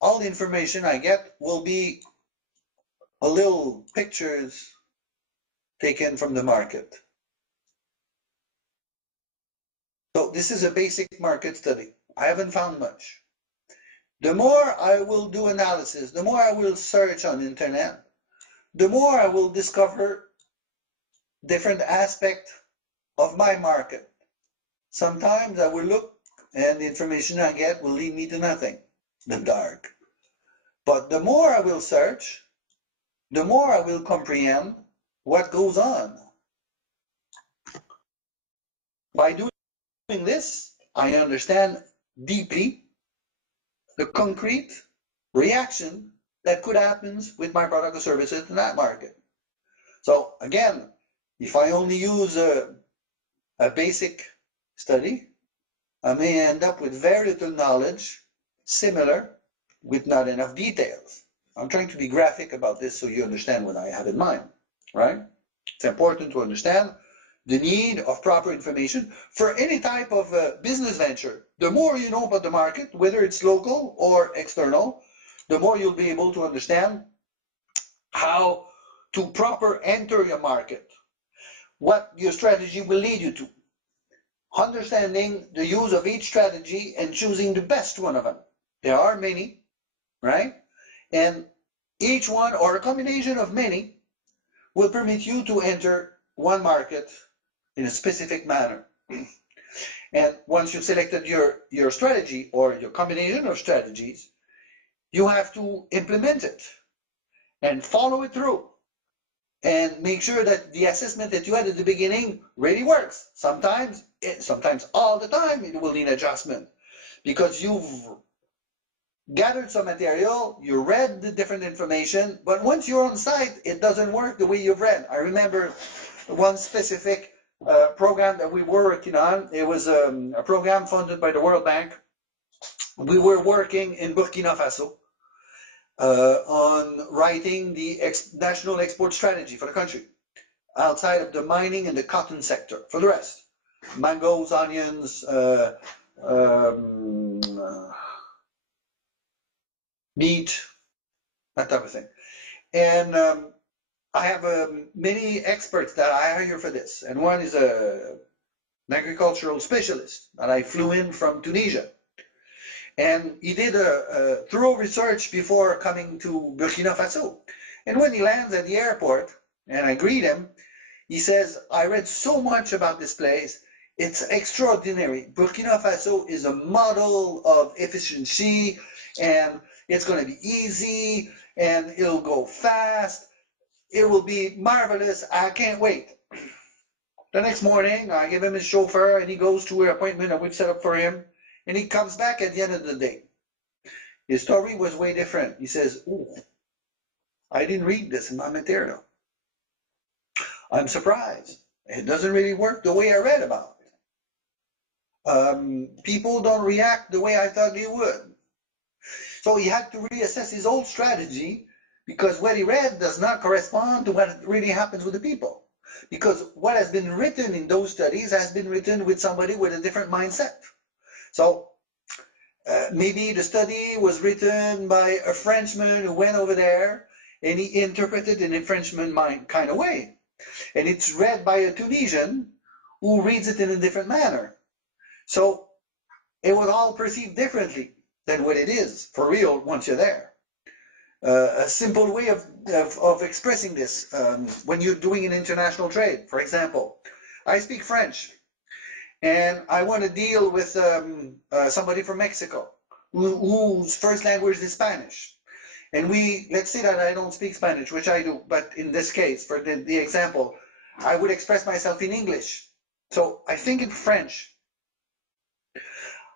all the information I get will be a little pictures taken from the market. So this is a basic market study. I haven't found much. The more I will do analysis, the more I will search on the internet, the more I will discover different aspects of my market. Sometimes I will look and the information I get will lead me to nothing, the dark. But the more I will search, the more I will comprehend what goes on. By doing this, I understand deeply the concrete reaction that could happen with my product or services in that market. So again, if I only use a basic study, I may end up with very little knowledge, similar, with not enough details. I'm trying to be graphic about this so you understand what I have in mind, right? It's important to understand the need of proper information for any type of business venture. The more you know about the market, whether it's local or external, the more you'll be able to understand how to proper enter your market, what your strategy will lead you to, understanding the use of each strategy and choosing the best one of them. There are many, right? And each one or a combination of many will permit you to enter one market in a specific manner. And once you've selected your strategy or your combination of strategies, you have to implement it and follow it through and make sure that the assessment that you had at the beginning really works. Sometimes all the time, it will need adjustment because you've gathered some material, you read the different information, but once you're on site, it doesn't work the way you've read. I remember one specific program that we were working on. It was a program funded by the World Bank. We were working in Burkina Faso on writing the national export strategy for the country, outside of the mining and the cotton sector. For the rest, mangoes, onions, meat, that type of thing. And I have many experts that I hire for this, and one is an agricultural specialist that I flew in from Tunisia. And he did a thorough research before coming to Burkina Faso. And when he lands at the airport, and I greet him, he says, I read so much about this place. It's extraordinary. Burkina Faso is a model of efficiency, and it's going to be easy, and it'll go fast. It will be marvelous. I can't wait. The next morning, I give him his chauffeur, and he goes to an appointment that we've set up for him. And he comes back at the end of the day. His story was way different. He says, ooh, I didn't read this in my material. I'm surprised. It doesn't really work the way I read about it. People don't react the way I thought they would. So he had to reassess his old strategy because what he read does not correspond to what really happens with the people. Because what has been written in those studies has been written with somebody with a different mindset. So maybe the study was written by a Frenchman who went over there and he interpreted it in a Frenchman kind of way. And it's read by a Tunisian who reads it in a different manner. So it was all perceived differently than what it is for real once you're there. A simple way of expressing this, when you're doing an international trade, for example, I speak French. And I want to deal with somebody from Mexico whose first language is Spanish. And let's say that I don't speak Spanish, which I do, but in this case, for the example, I would express myself in English. So I think in French.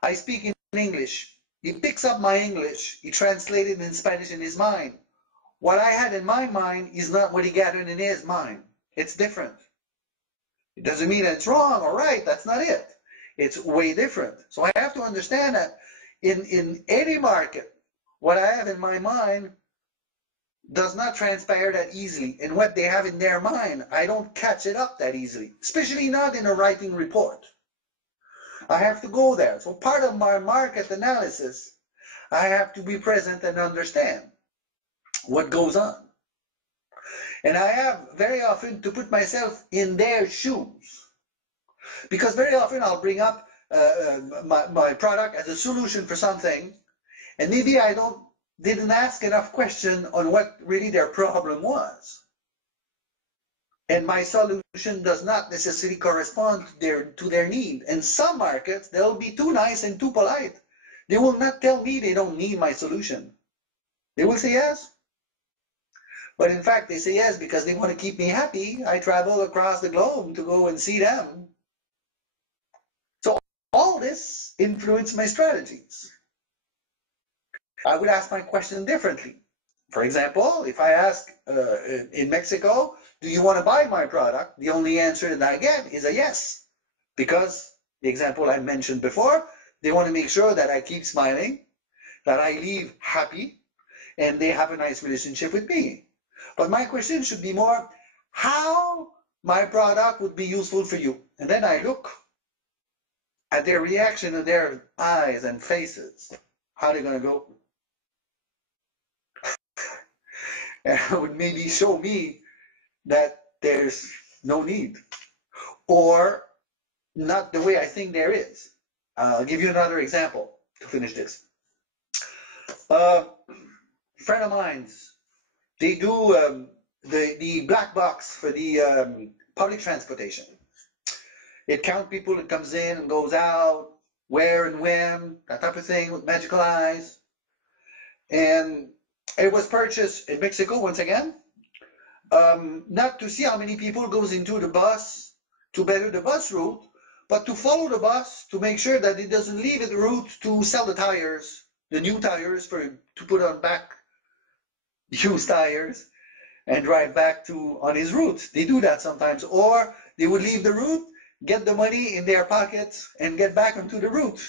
I speak in English. He picks up my English. He translates it in Spanish in his mind. What I had in my mind is not what he gathered in his mind. It's different. It doesn't mean that it's wrong or right. That's not it. It's way different. So I have to understand that in any market, what I have in my mind does not transpire that easily. And what they have in their mind, I don't catch it up that easily, especially not in a writing report. I have to go there. So part of my market analysis, I have to be present and understand what goes on. And I have very often to put myself in their shoes. Because very often I'll bring up my product as a solution for something, and maybe I didn't ask enough questions on what really their problem was. and my solution does not necessarily correspond to their need. In some markets, they'll be too nice and too polite. They will not tell me they don't need my solution. They will say yes. But in fact, they say yes because they want to keep me happy. I travel across the globe to go and see them. So all this influenced my strategies. I would ask my question differently. For example, if I ask in Mexico, do you want to buy my product? The only answer that I get is a yes. Because the example I mentioned before, they want to make sure that I keep smiling, that I leave happy, and they have a nice relationship with me. But my question should be more, how my product would be useful for you? And then I look at their reaction in their eyes and faces. How they're going to go? And it would maybe show me that there's no need, or not the way I think there is. I'll give you another example to finish this. A friend of mine's, they do the black box for the public transportation. It counts people that comes in and goes out, where and when, that type of thing with magical eyes. And it was purchased in Mexico once again, not to see how many people goes into the bus to better the bus route, but to follow the bus to make sure that it doesn't leave its route to sell the tires, the new tires to put on back used tires and drive back on his route. They do that sometimes, or they would leave the route, get the money in their pockets, and get back onto the route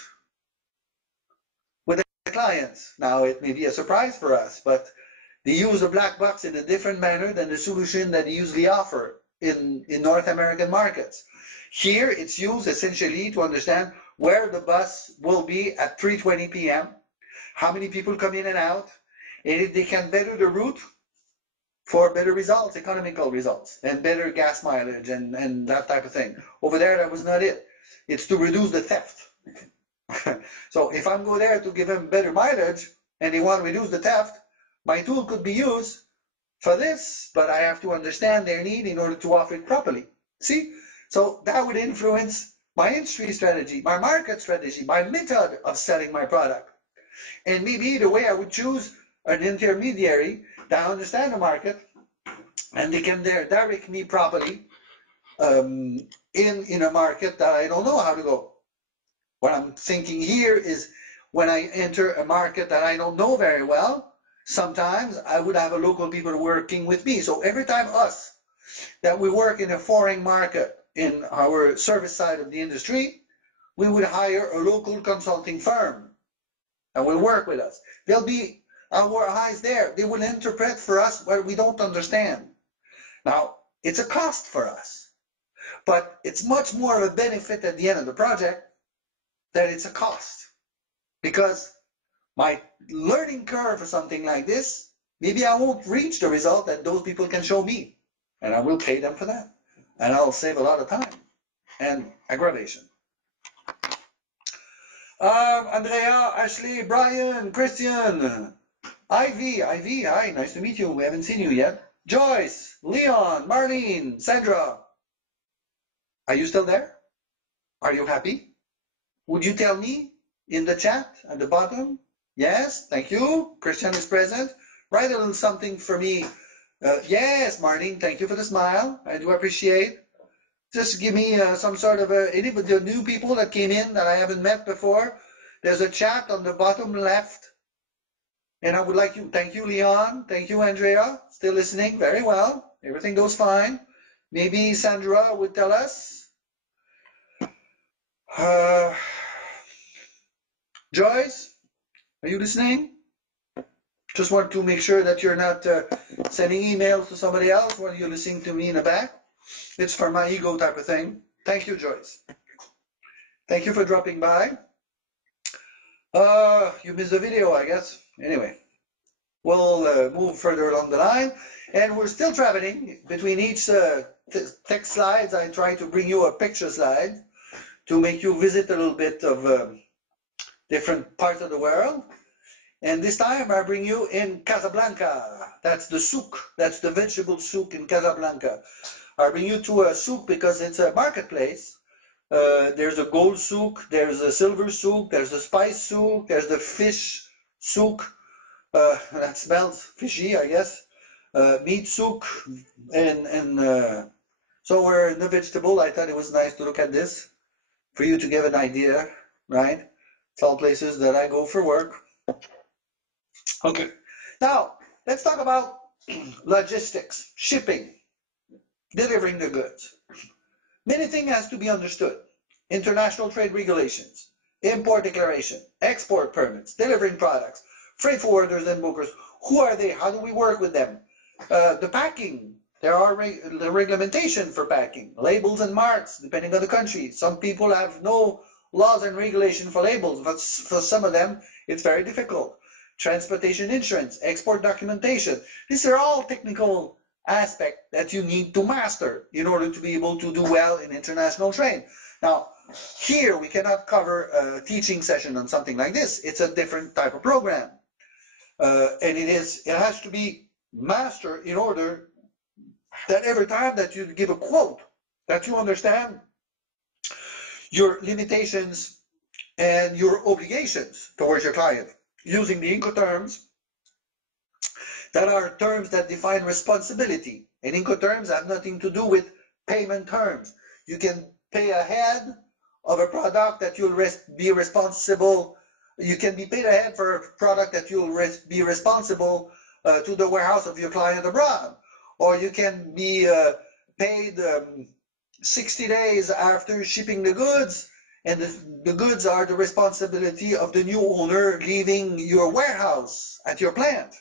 with the clients. Now, it may be a surprise for us, but they use the black box in a different manner than the solution that they usually offer in North American markets. Here, it's used essentially to understand where the bus will be at 3:20 p.m., how many people come in and out, and if they can better the route for better results, economical results, and better gas mileage and that type of thing. Over there, that was not it. It's to reduce the theft. So if I'm go there to give them better mileage and they want to reduce the theft, my tool could be used for this, but I have to understand their need in order to offer it properly. See? So that would influence my industry strategy, my market strategy, my method of selling my product. And maybe the way I would choose an intermediary that understand the market and they can direct me properly in a market that I don't know how to go. What I'm thinking here is when I enter a market that I don't know very well, sometimes I would have a local people working with me. So every time that we work in a foreign market in our service side of the industry, we would hire a local consulting firm and will work with us. They'll be our eyes there. They will interpret for us what we don't understand. Now, it's a cost for us, but it's much more of a benefit at the end of the project that it's a cost. Because my learning curve for something like this, maybe I won't reach the result that those people can show me. And I will pay them for that. And I'll save a lot of time and aggravation. Andrea, Ashley, Brian, Christian, Ivy, hi, nice to meet you. We haven't seen you yet. Joyce, Leon, Marlene, Sandra. Are you still there? Are you happy? Would you tell me in the chat at the bottom? Yes, thank you. Christian is present. Write a little something for me. Yes, Marlene, thank you for the smile. I do appreciate. Just give me some sort of any of the new people that came in that I haven't met before. There's a chat on the bottom left. And I would like you, thank you, Leon. Thank you, Andrea. Still listening very well. Everything goes fine. Maybe Sandra would tell us. Joyce, are you listening? Just want to make sure that you're not sending emails to somebody else while you're listening to me in the back. It's for my ego type of thing. Thank you, Joyce. Thank you for dropping by. You missed the video, I guess. Anyway, we'll move further along the line. And we're still traveling between each text slides. I try to bring you a picture slide to make you visit a little bit of different parts of the world. And this time I bring you in Casablanca. That's the souk. That's the vegetable souk in Casablanca. I bring you to a souk because it's a marketplace. There's a gold souk, there's a silver souk, there's a spice souk, there's the fish souk. That smells fishy, I guess. Meat souk, and so we're in the vegetable. I thought it was nice to look at this for you to give an idea, right? It's all places that I go for work. Okay, now let's talk about logistics, shipping, delivering the goods. Many things has to be understood. International trade regulations, import declaration, export permits, delivering products, freight forwarders and brokers. Who are they? How do we work with them? The packing. There are the regulation for packing, labels and marks, depending on the country. Some people have no laws and regulation for labels, but for some of them, it's very difficult. Transportation insurance, export documentation. These are all technical aspects that you need to master in order to be able to do well in international trade. Now, here we cannot cover a teaching session on something like this. It's a different type of program. And it has to be mastered in order that every time that you give a quote, that you understand your limitations and your obligations towards your client, using the Incoterms that are terms that define responsibility. And Incoterms have nothing to do with payment terms. You can pay ahead of a product that you'll be responsible. You can be paid ahead for a product that you'll be responsible to the warehouse of your client abroad. Or you can be paid 60 days after shipping the goods, and the goods are the responsibility of the new owner leaving your warehouse at your plant.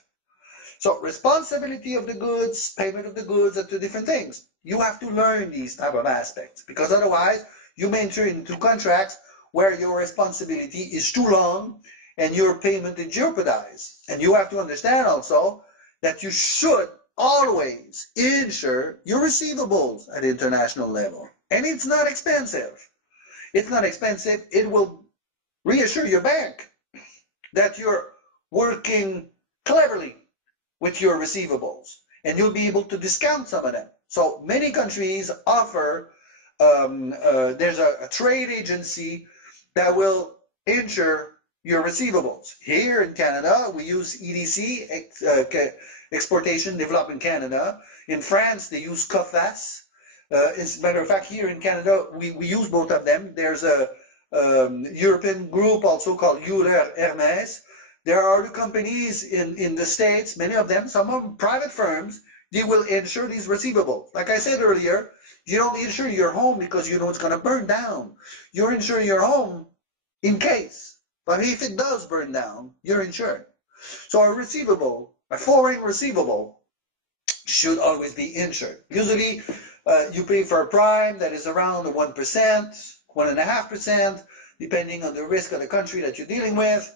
So responsibility of the goods, payment of the goods are two different things. You have to learn these type of aspects, because otherwise you may enter into contracts where your responsibility is too long and your payment is jeopardized. And you have to understand also that you should always insure your receivables at international level. And it's not expensive. It's not expensive. It will reassure your bank that you're working cleverly with your receivables, and you'll be able to discount some of them. So many countries offer, there's a trade agency that will insure your receivables. Here in Canada, we use EDC, Exportation Development Canada. In France, they use COFAS. As a matter of fact, here in Canada, we use both of them. There's a European group also called Euler Hermes. There are other companies in the States, many of them, some of them private firms, they will insure these receivables. Like I said earlier, you don't insure your home because you know it's going to burn down. You insure your home in case. But if it does burn down, you're insured. So a receivable, a foreign receivable, should always be insured. Usually, you pay for a prime that is around 1%, 1.5%, depending on the risk of the country that you're dealing with.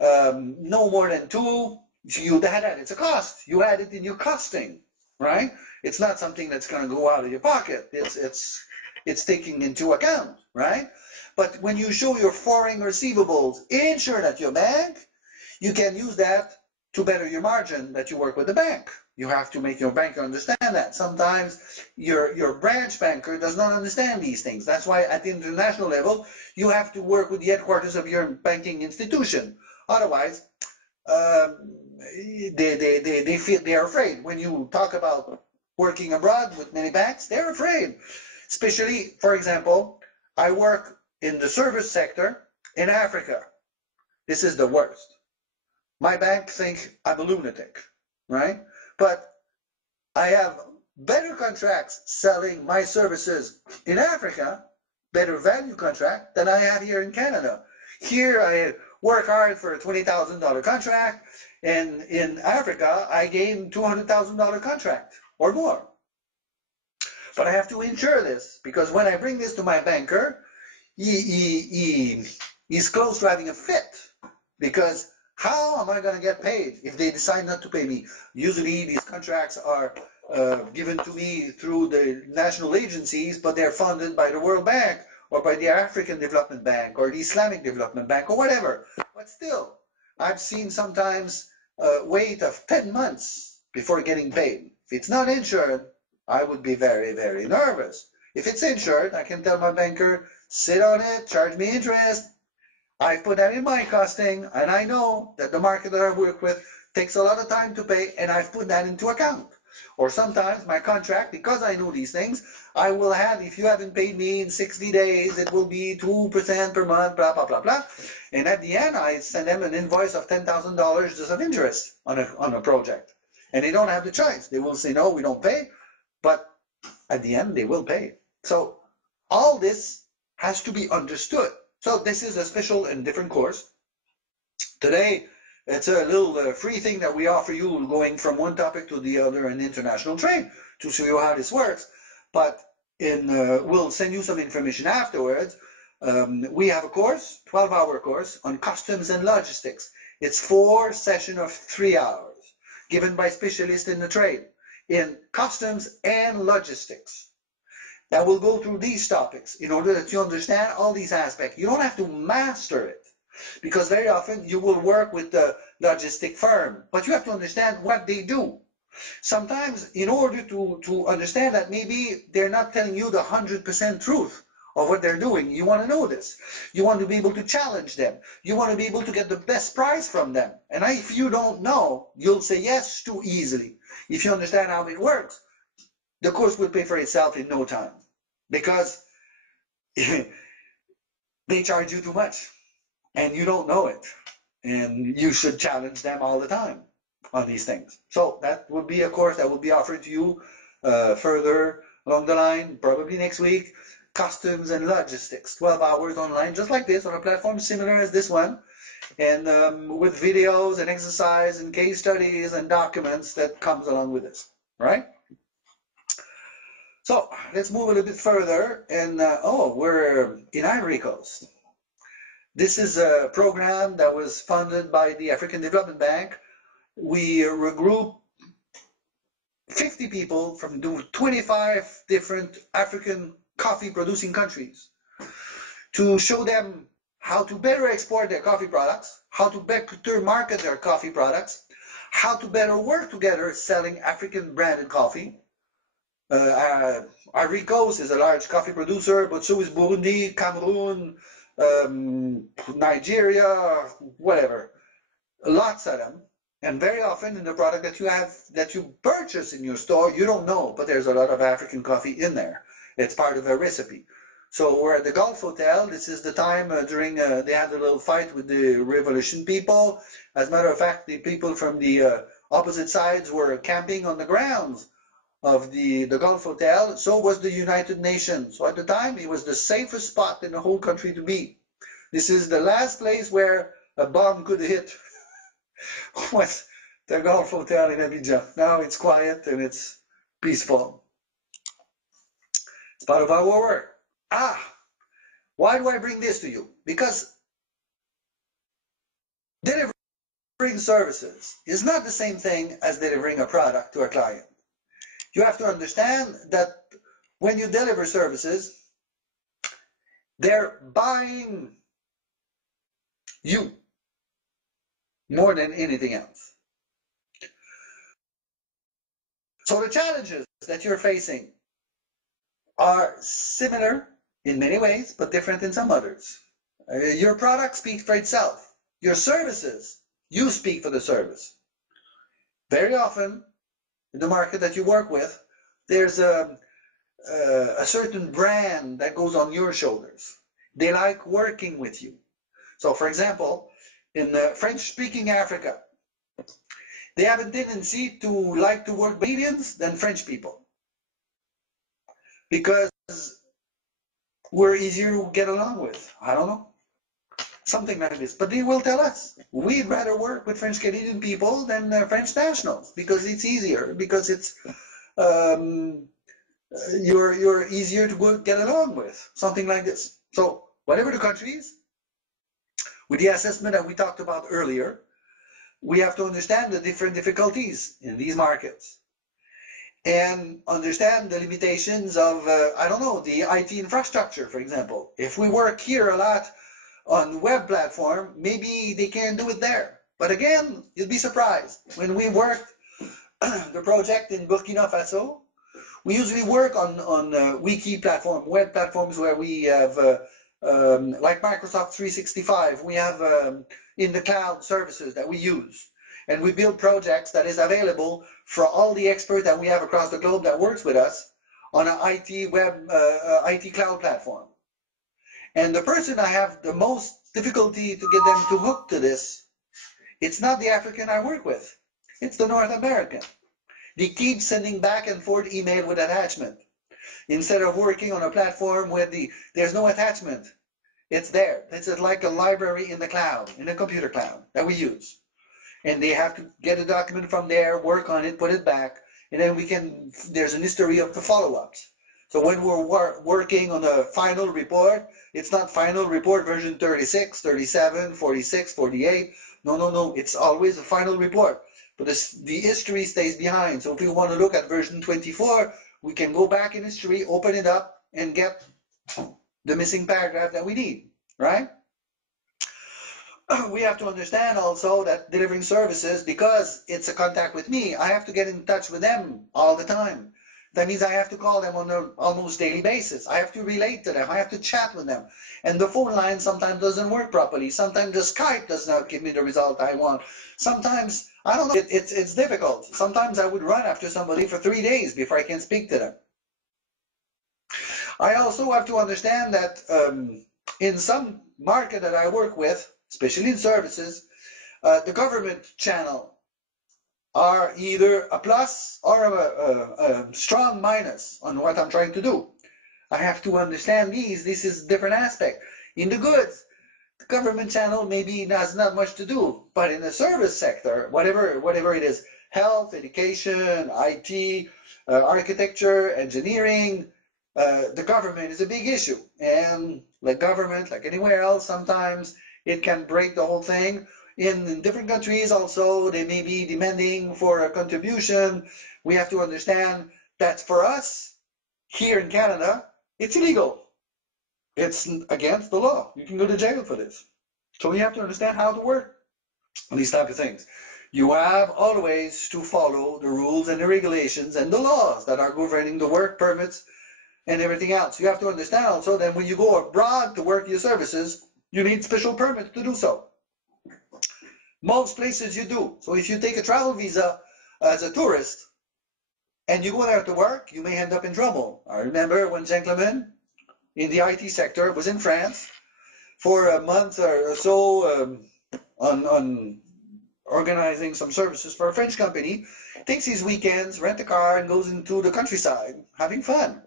No more than 2. You add that. It's a cost. You add it in your costing, right? It's not something that's going to go out of your pocket. It's taking into account, right? But when you show your foreign receivables insured at your bank, you can use that to better your margin that you work with the bank. You have to make your banker understand that. Sometimes your branch banker does not understand these things. That's why at the international level, you have to work with the headquarters of your banking institution. Otherwise, they're afraid. When you talk about working abroad with many banks, they're afraid. Especially, for example, I work in the service sector in Africa. This is the worst. My bank thinks I'm a lunatic, right? But I have better contracts selling my services in Africa, better value contract than I have here in Canada. Here I work hard for a $20,000 contract, and in Africa I gain $200,000 contract or more. But I have to insure this, because when I bring this to my banker, he's close to having a fit, because how am I going to get paid if they decide not to pay me? Usually these contracts are given to me through the national agencies, but they're funded by the World Bank or by the African Development Bank or the Islamic Development Bank or whatever. But still, I've seen sometimes wait of 10 months before getting paid. If it's not insured, I would be very, very nervous. If it's insured, I can tell my banker, sit on it, charge me interest. I put that in my costing, and I know that the market that I work with takes a lot of time to pay, and I've put that into account. Or sometimes my contract, because I know these things, I will have, if you haven't paid me in 60 days, it will be 2% per month, blah, blah, blah, blah. And at the end, I send them an invoice of $10,000 just of interest on a project. And they don't have the choice. They will say, no, we don't pay. But at the end, they will pay. So all this has to be understood. So this is a special and different course. Today, it's a little free thing that we offer you going from one topic to the other in international trade to show you how this works. But we'll send you some information afterwards. We have a course, 12-hour course on customs and logistics. It's 4 sessions of 3 hours given by specialists in the trade in customs and logistics. That will go through these topics in order that you understand all these aspects. You don't have to master it, because very often you will work with the logistic firm, but you have to understand what they do. Sometimes in order to understand that, maybe they're not telling you the 100% truth of what they're doing. You want to know this. You want to be able to challenge them. You want to be able to get the best price from them. And if you don't know, you'll say yes too easily. If you understand how it works, the course will pay for itself in no time, because they charge you too much and you don't know it, and you should challenge them all the time on these things. So that would be a course that will be offered to you further along the line, probably next week. Customs and logistics, 12 hours online, just like this, on a platform similar as this one, and with videos and exercise and case studies and documents that comes along with this, right? So let's move a little bit further, and we're in Ivory Coast. This is a program that was funded by the African Development Bank. We regroup 50 people from 25 different African coffee producing countries to show them how to better export their coffee products, how to better market their coffee products, how to better work together selling African branded coffee. Ivory Coast is a large coffee producer, but so is Burundi, Cameroon, Nigeria, whatever. Lots of them. And very often in the product that you purchase in your store, you don't know, but there's a lot of African coffee in there. It's part of a recipe. So we're at the Gulf Hotel. This is the time during they had a little fight with the revolution people. As a matter of fact, the people from the opposite sides were camping on the grounds of the Gulf Hotel. So was the United Nations. So at the time, it was the safest spot in the whole country to be. This is the last place where a bomb could hit was the Gulf Hotel in Abidjan. Now it's quiet and it's peaceful. It's part of our work. Why do I bring this to you? Because delivering services is not the same thing as delivering a product to a client. You have to understand that when you deliver services, they're buying you more than anything else. So the challenges that you're facing are similar in many ways, but different in some others. Your product speaks for itself. Your services, you speak for the service. Very often, in the market that you work with, there's a certain brand that goes on your shoulders. They like working with you. So, for example, in French-speaking Africa, they have a tendency to like to work with Canadians than French people, because we're easier to get along with. I don't know, something like this. But they will tell us, we'd rather work with French Canadian people than French nationals, because it's easier, because it's you're easier to get along with, something like this. So whatever the countries, with the assessment that we talked about earlier, we have to understand the different difficulties in these markets and understand the limitations of, I don't know, the IT infrastructure, for example. If we work here a lot on web platform, maybe they can do it there. But again, you'll be surprised. When we worked the project in Burkina Faso, We usually work on wiki platform, web platforms where we have, like Microsoft 365, we have in the cloud services that we use. And we build projects that is available for all the experts that we have across the globe that works with us on an IT IT cloud platform. And the person I have the most difficulty to get them to hook to this, it's not the African I work with, it's the North American. They keep sending back and forth email with attachment. Instead of working on a platform where there's no attachment, it's there. It's like a library in the cloud, in a computer cloud that we use. And they have to get a document from there, work on it, put it back, and then there's an history of the follow-ups. So when we're working on a final report, it's not final report version 36, 37, 46, 48. No. It's always a final report. But the history stays behind. So if we want to look at version 24, we can go back in history, open it up, and get the missing paragraph that we need, right? We have to understand also that delivering services, because it's a contact with me, I have to get in touch with them all the time. That means I have to call them on an almost daily basis. I have to relate to them. I have to chat with them. And the phone line sometimes doesn't work properly. Sometimes the Skype does not give me the result I want. Sometimes, I don't know, it's difficult. Sometimes I would run after somebody for 3 days before I can speak to them. I also have to understand that in some market that I work with, especially in services, the government channel are either a plus or a strong minus on what I'm trying to do. I have to understand these. This is a different aspect. In the goods, the government channel maybe has not much to do, but in the service sector, whatever it is, health, education, IT, architecture, engineering, the government is a big issue. And like government, like anywhere else, sometimes it can break the whole thing. In different countries also, they may be demanding for a contribution. We have to understand that for us, here in Canada, it's illegal. It's against the law. You can go to jail for this. So we have to understand how to work on these type of things. You have always to follow the rules and the regulations and the laws that are governing the work permits and everything else. You have to understand also that when you go abroad to work your services, you need special permits to do so. Most places you do. So if you take a travel visa as a tourist and you go there to work, you may end up in trouble. I remember one gentleman in the IT sector was in France for a month or so on organizing some services for a French company, takes his weekends, rent a car, and goes into the countryside having fun.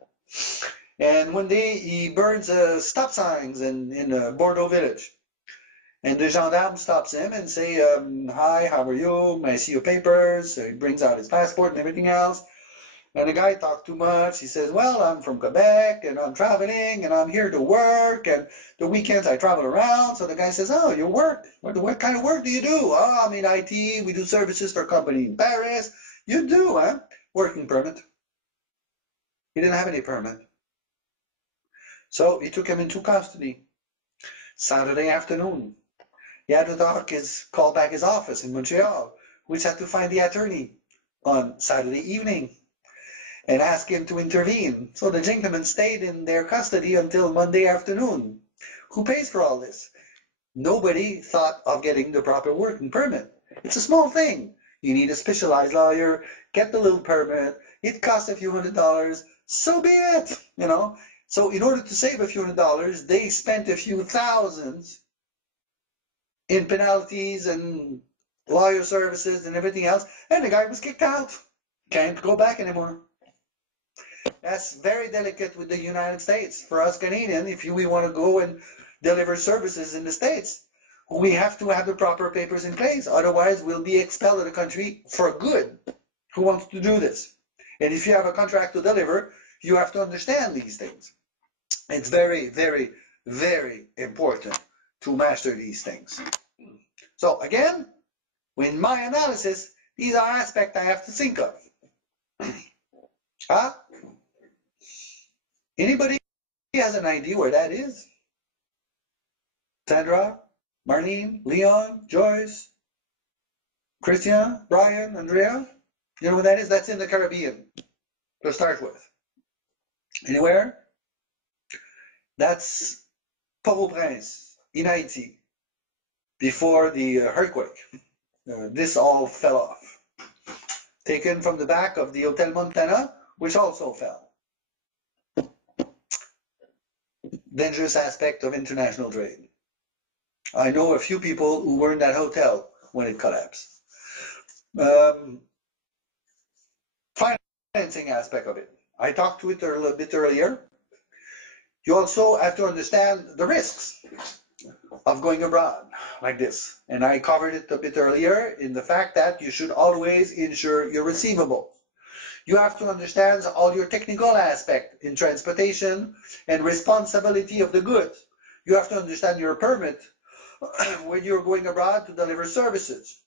And one day he burns stop signs in Bordeaux village. And the gendarme stops him and say, hi, how are you? May I see your papers? So he brings out his passport and everything else. And the guy talked too much. He says, well, I'm from Quebec, and I'm traveling, and I'm here to work, and the weekends I travel around. So the guy says, oh, you work? What kind of work do you do? Oh, I'm in IT. We do services for a company in Paris. You do, huh? Working permit. He didn't have any permit. So he took him into custody. Saturday afternoon. He had to call back his office in Montreal, which had to find the attorney on Saturday evening and ask him to intervene. So the gentleman stayed in their custody until Monday afternoon. Who pays for all this? Nobody thought of getting the proper working permit. It's a small thing. You need a specialized lawyer, get the little permit, it costs a few $100s, so be it, you know. So in order to save a few $100s, they spent a few thousands in penalties and lawyer services and everything else, and the guy was kicked out. Can't go back anymore. That's very delicate with the United States. For us Canadians, if we want to go and deliver services in the States, we have to have the proper papers in place. Otherwise, we'll be expelled of the country for good. Who wants to do this? And if you have a contract to deliver, you have to understand these things. It's very, very, very important to master these things. So again, in my analysis, these are aspects I have to think of. Huh? Anybody has an idea where that is? Sandra, Marlene, Leon, Joyce, Christian, Brian, Andrea? You know what that is? That's in the Caribbean. to start with. Anywhere? That's Port-au-Prince in Haiti before the earthquake. This all fell off. Taken from the back of the Hotel Montana, which also fell. Dangerous aspect of international trade. I know a few people who were in that hotel when it collapsed. Financing aspect of it. I talked to it a little bit earlier. You also have to understand the risks of going abroad like this. And I covered it a bit earlier in the fact that you should always insure your receivables. You have to understand all your technical aspect in transportation and responsibility of the goods. You have to understand your permit when you're going abroad to deliver services.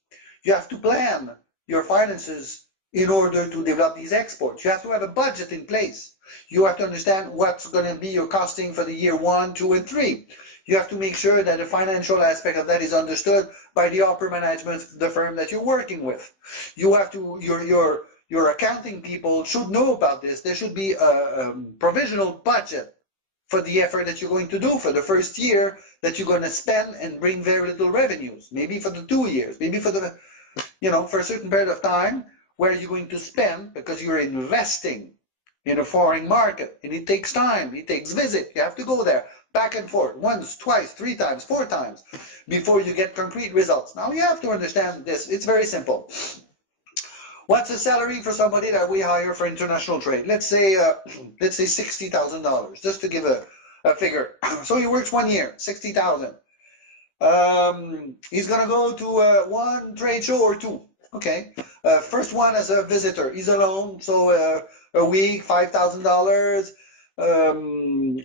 You have to plan your finances in order to develop these exports. You have to have a budget in place. You have to understand what's going to be your costing for the year 1, 2, and 3. You have to make sure that the financial aspect of that is understood by the upper management of the firm that you're working with. You have to, your accounting people should know about this. There should be a provisional budget for the effort that you're going to do for the first year that you're going to spend and bring very little revenues. Maybe for the 2 years, maybe for the, for a certain period of time where you're going to spend because you're investing in a foreign market, and it takes time, it takes visit. You have to go there back and forth once, twice, 3 times, 4 times before you get concrete results. Now you have to understand this. It's very simple. What's the salary for somebody that we hire for international trade? Let's say $60,000, just to give a figure. So he works 1 year, 60,000. He's gonna go to one trade show or 2. Okay, first one as a visitor. He's alone, so a week, $5,000.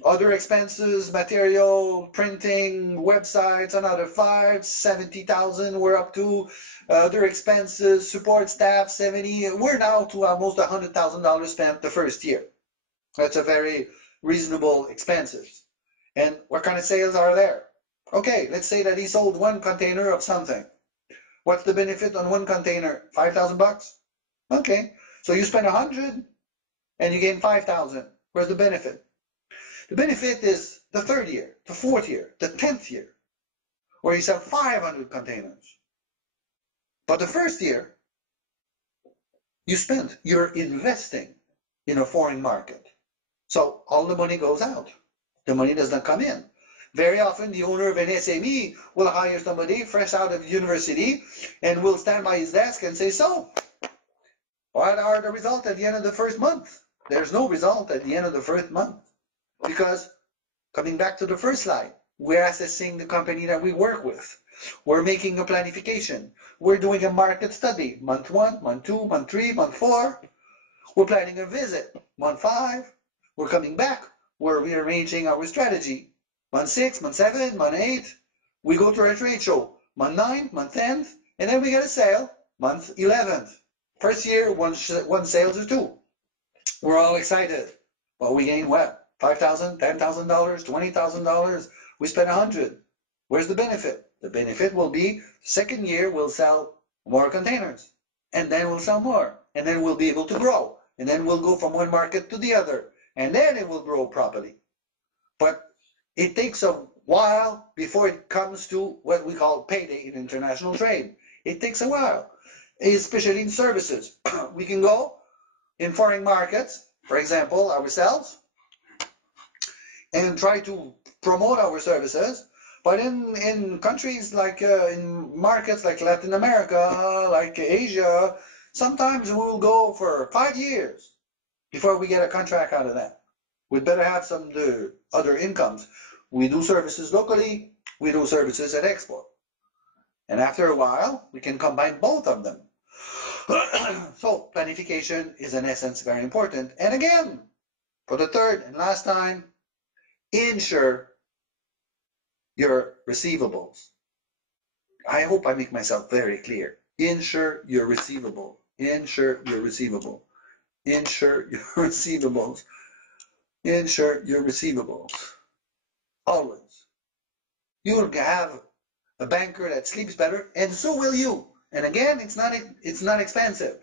Other expenses, material, printing, websites, another 5, 70,000 we're up to. Other expenses, support staff, 70. We're now to almost $100,000 spent the first year. That's a very reasonable expenses. And what kind of sales are there? Okay, let's say that he sold 1 container of something. What's the benefit on 1 container? 5,000 bucks? Okay, so you spend 100 and you gain 5,000. Where's the benefit? The benefit is the 3rd year, the 4th year, the 10th year, where you sell 500 containers. But the first year, you're investing in a foreign market. So all the money goes out. The money does not come in. Very often, the owner of an SME will hire somebody fresh out of university and will stand by his desk and say, so, what are the results at the end of the first month? There's no result at the end of the first month because, coming back to the first slide, we're assessing the company that we work with. We're making a planification. We're doing a market study, month 1, month 2, month 3, month 4. We're planning a visit, month 5. We're coming back. We're rearranging our strategy. Month 6, month 7, month 8. We go to a trade show, month 9, month 10, and then we get a sale, month 11. First year, one sales or 2. We're all excited. Well, we gain what? $5,000, $10,000, $20,000. We spend 100. Where's the benefit? The benefit will be 2nd year we'll sell more containers, and then we'll sell more, and then we'll be able to grow, and then we'll go from one market to the other, and then it will grow properly. But it takes a while before it comes to what we call payday in international trade. It takes a while, especially in services. We can go in foreign markets, for example, ourselves, and try to promote our services. But in countries like, in markets like Latin America, like Asia, sometimes we will go for 5 years before we get a contract out of that. We'd better have some other incomes. We do services locally, we do services at export. And after a while, we can combine both of them. So planification is in essence very important. And again, for the 3rd and last time, insure your receivables. I hope I make myself very clear. Insure your receivable. Insure your receivable. Insure your receivables. Insure your receivables. Always. You will have a banker that sleeps better, and so will you. And again, it's not expensive.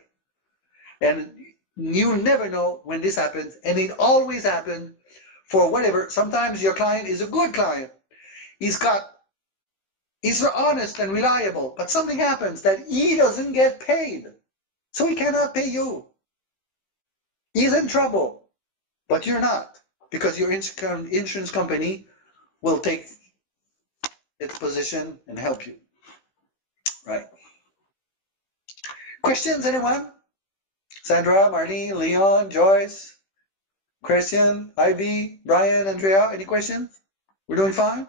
And You never know when this happens, and it always happens for whatever. Sometimes your client is a good client. He's honest and reliable, but something happens that he doesn't get paid, so he cannot pay you. He's in trouble, but you're not, because your insurance company will take its position and help you. Right? Questions, anyone? Sandra, Marlene, Leon, Joyce, Christian, Ivy, Brian, Andrea, any questions? We're doing fine?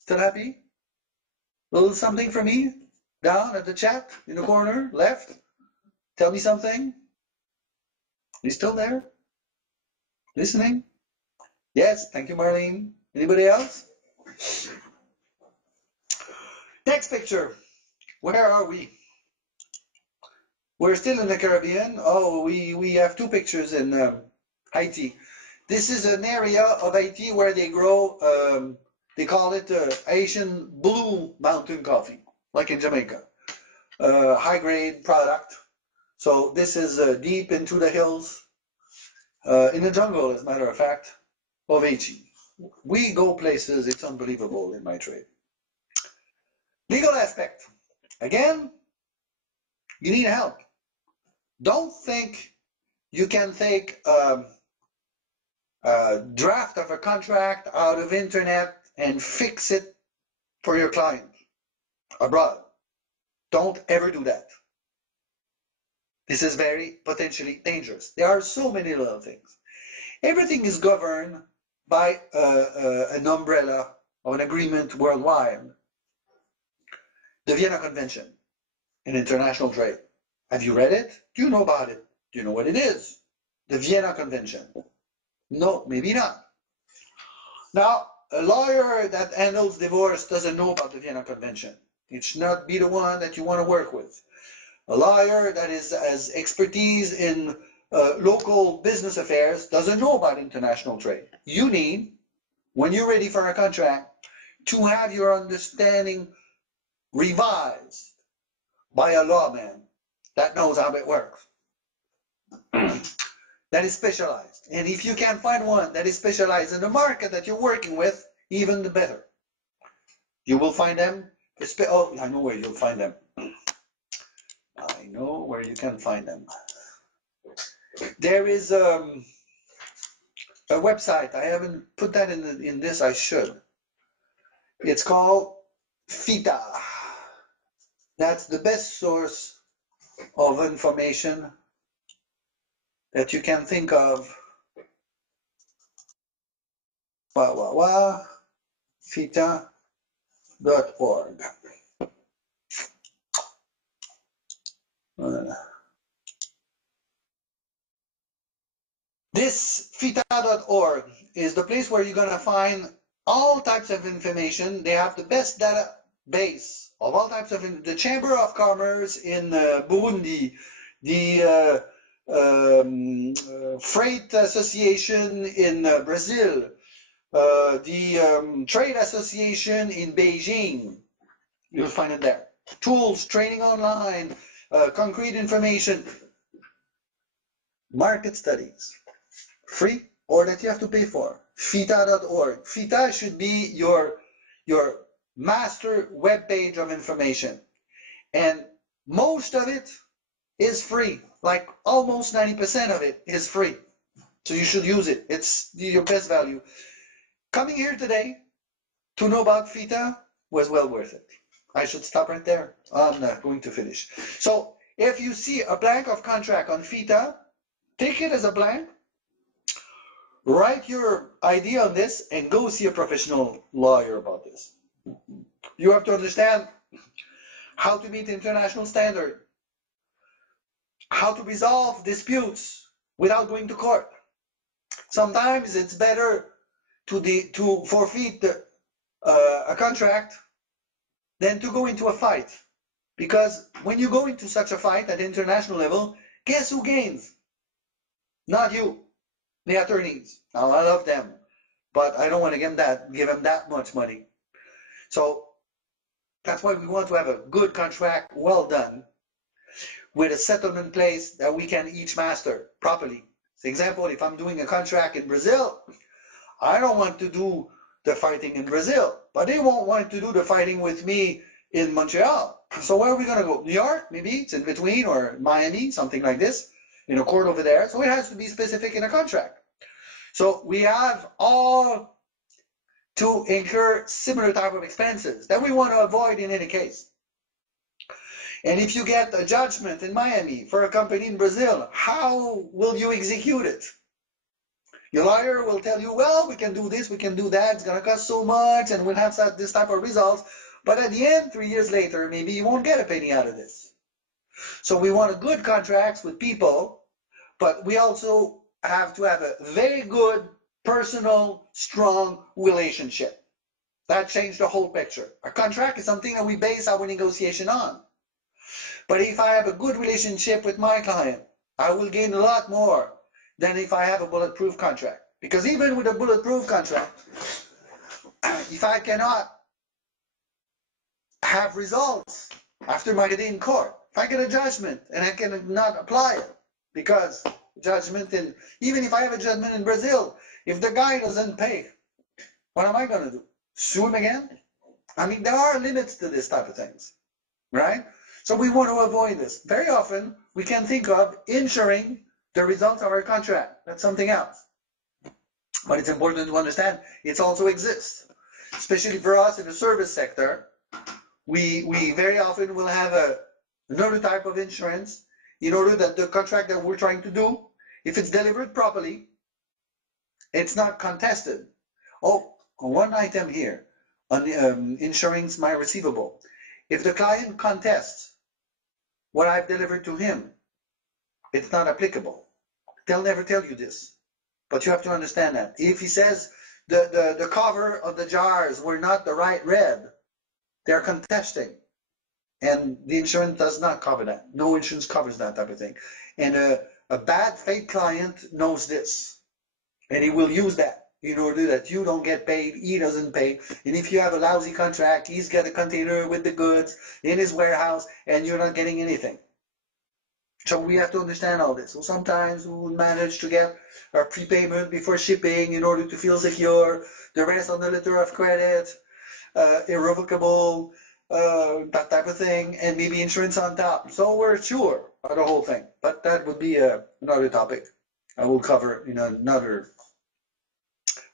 Still happy? A little something from me? Down at the chat in the corner, left? Tell me something. You still there? Listening? Yes, thank you, Marlene. Anybody else? Next picture. Where are we? We're still in the Caribbean. Oh, we have two pictures in Haiti. This is an area of Haiti where they grow, they call it Haitian blue mountain coffee, like in Jamaica. High-grade product. So this is deep into the hills, in the jungle, as a matter of fact, of Haiti. We go places, it's unbelievable in my trade. Legal aspect. Again, you need help. Don't think you can take a draft of a contract out of internet and fix it for your client abroad. Don't ever do that. This is very potentially dangerous. There are so many little things. Everything is governed by an umbrella of an agreement worldwide. The Vienna Convention in international trade. Have you read it? Do you know about it? Do you know what it is? The Vienna Convention. No, maybe not. Now, a lawyer that handles divorce doesn't know about the Vienna Convention. It should not be the one that you want to work with. A lawyer that has expertise in local business affairs doesn't know about international trade. You need, when you're ready for a contract, to have your understanding revised by a lawman that knows how it works, that is specialized. And if you can find one that is specialized in the market that you're working with, even the better. You will find them. Oh, I know where you'll find them. I know where you can find them. There is a website. I haven't put that in this. I should. It's called FITA. That's the best source of information that you can think of. FITA.org. This FITA.org is the place where you're going to find all types of information. They have the best database of all types of the Chamber of Commerce in Burundi, the Freight Association in Brazil, the Trade Association in Beijing. You'll find it there. Tools, training online, concrete information, market studies, free or that you have to pay for. FITA.org. FITA should be your master web page of information, and most of it is free. Like almost 90% of it is free, so you should use it. It's your best value. Coming here today to know about FITA was well worth it. I should stop right there. I'm not going to finish. So if you see a blank of contract on FITA, take it as a blank, write your idea on this, and go see a professional lawyer about this. You have to understand how to meet international standard, how to resolve disputes without going to court. Sometimes it's better to forfeit a contract than to go into a fight. Because when you go into such a fight at international level, guess who gains? Not you, the attorneys. Now, I love them, but I don't want to give them that much money. So that's why we want to have a good contract, well done. with a settlement place that we can each master properly. For example, if I'm doing a contract in Brazil, I don't want to do the fighting in Brazil, but they won't want to do the fighting with me in Montreal. So where are we going to go? New York, maybe it's in between, or Miami, something like this, in a court over there. So it has to be specific in a contract. So we have all to incur similar type of expenses that we want to avoid in any case. And if you get a judgment in Miami for a company in Brazil, how will you execute it? Your lawyer will tell you, well, we can do this, we can do that, it's going to cost so much, and we'll have this type of results. But at the end, 3 years later, maybe you won't get a penny out of this. So we want good contracts with people, but we also have to have a very good, personal, strong relationship. That changed the whole picture. A contract is something that we base our negotiation on. But if I have a good relationship with my client, I will gain a lot more than if I have a bulletproof contract. Because even with a bulletproof contract, if I cannot have results after my day in court, if I get a judgment and I cannot apply it, because judgment even if I have a judgment in Brazil, if the guy doesn't pay, what am I going to do? Sue him again? I mean, there are limits to this type of things, right? So we want to avoid this. Very often, we can think of insuring the results of our contract. That's something else. But it's important to understand it also exists. Especially for us in the service sector, we very often will have another type of insurance in order that the contract that we're trying to do, if it's delivered properly, it's not contested. Oh, one item here on insuring my receivable. If the client contests what I've delivered to him, it's not applicable. They'll never tell you this, but you have to understand that. If he says the cover of the jars were not the right red, they're contesting, and the insurance does not cover that. No insurance covers that type of thing. And a bad faith client knows this, and he will use that in order that you don't get paid, he doesn't pay. And if you have a lousy contract, he's got a container with the goods in his warehouse and you're not getting anything. So we have to understand all this. So sometimes we manage to get our prepayment before shipping in order to feel secure, the rest on the letter of credit, irrevocable, that type of thing, and maybe insurance on top. So we're sure of the whole thing. But that would be another topic I will cover in another,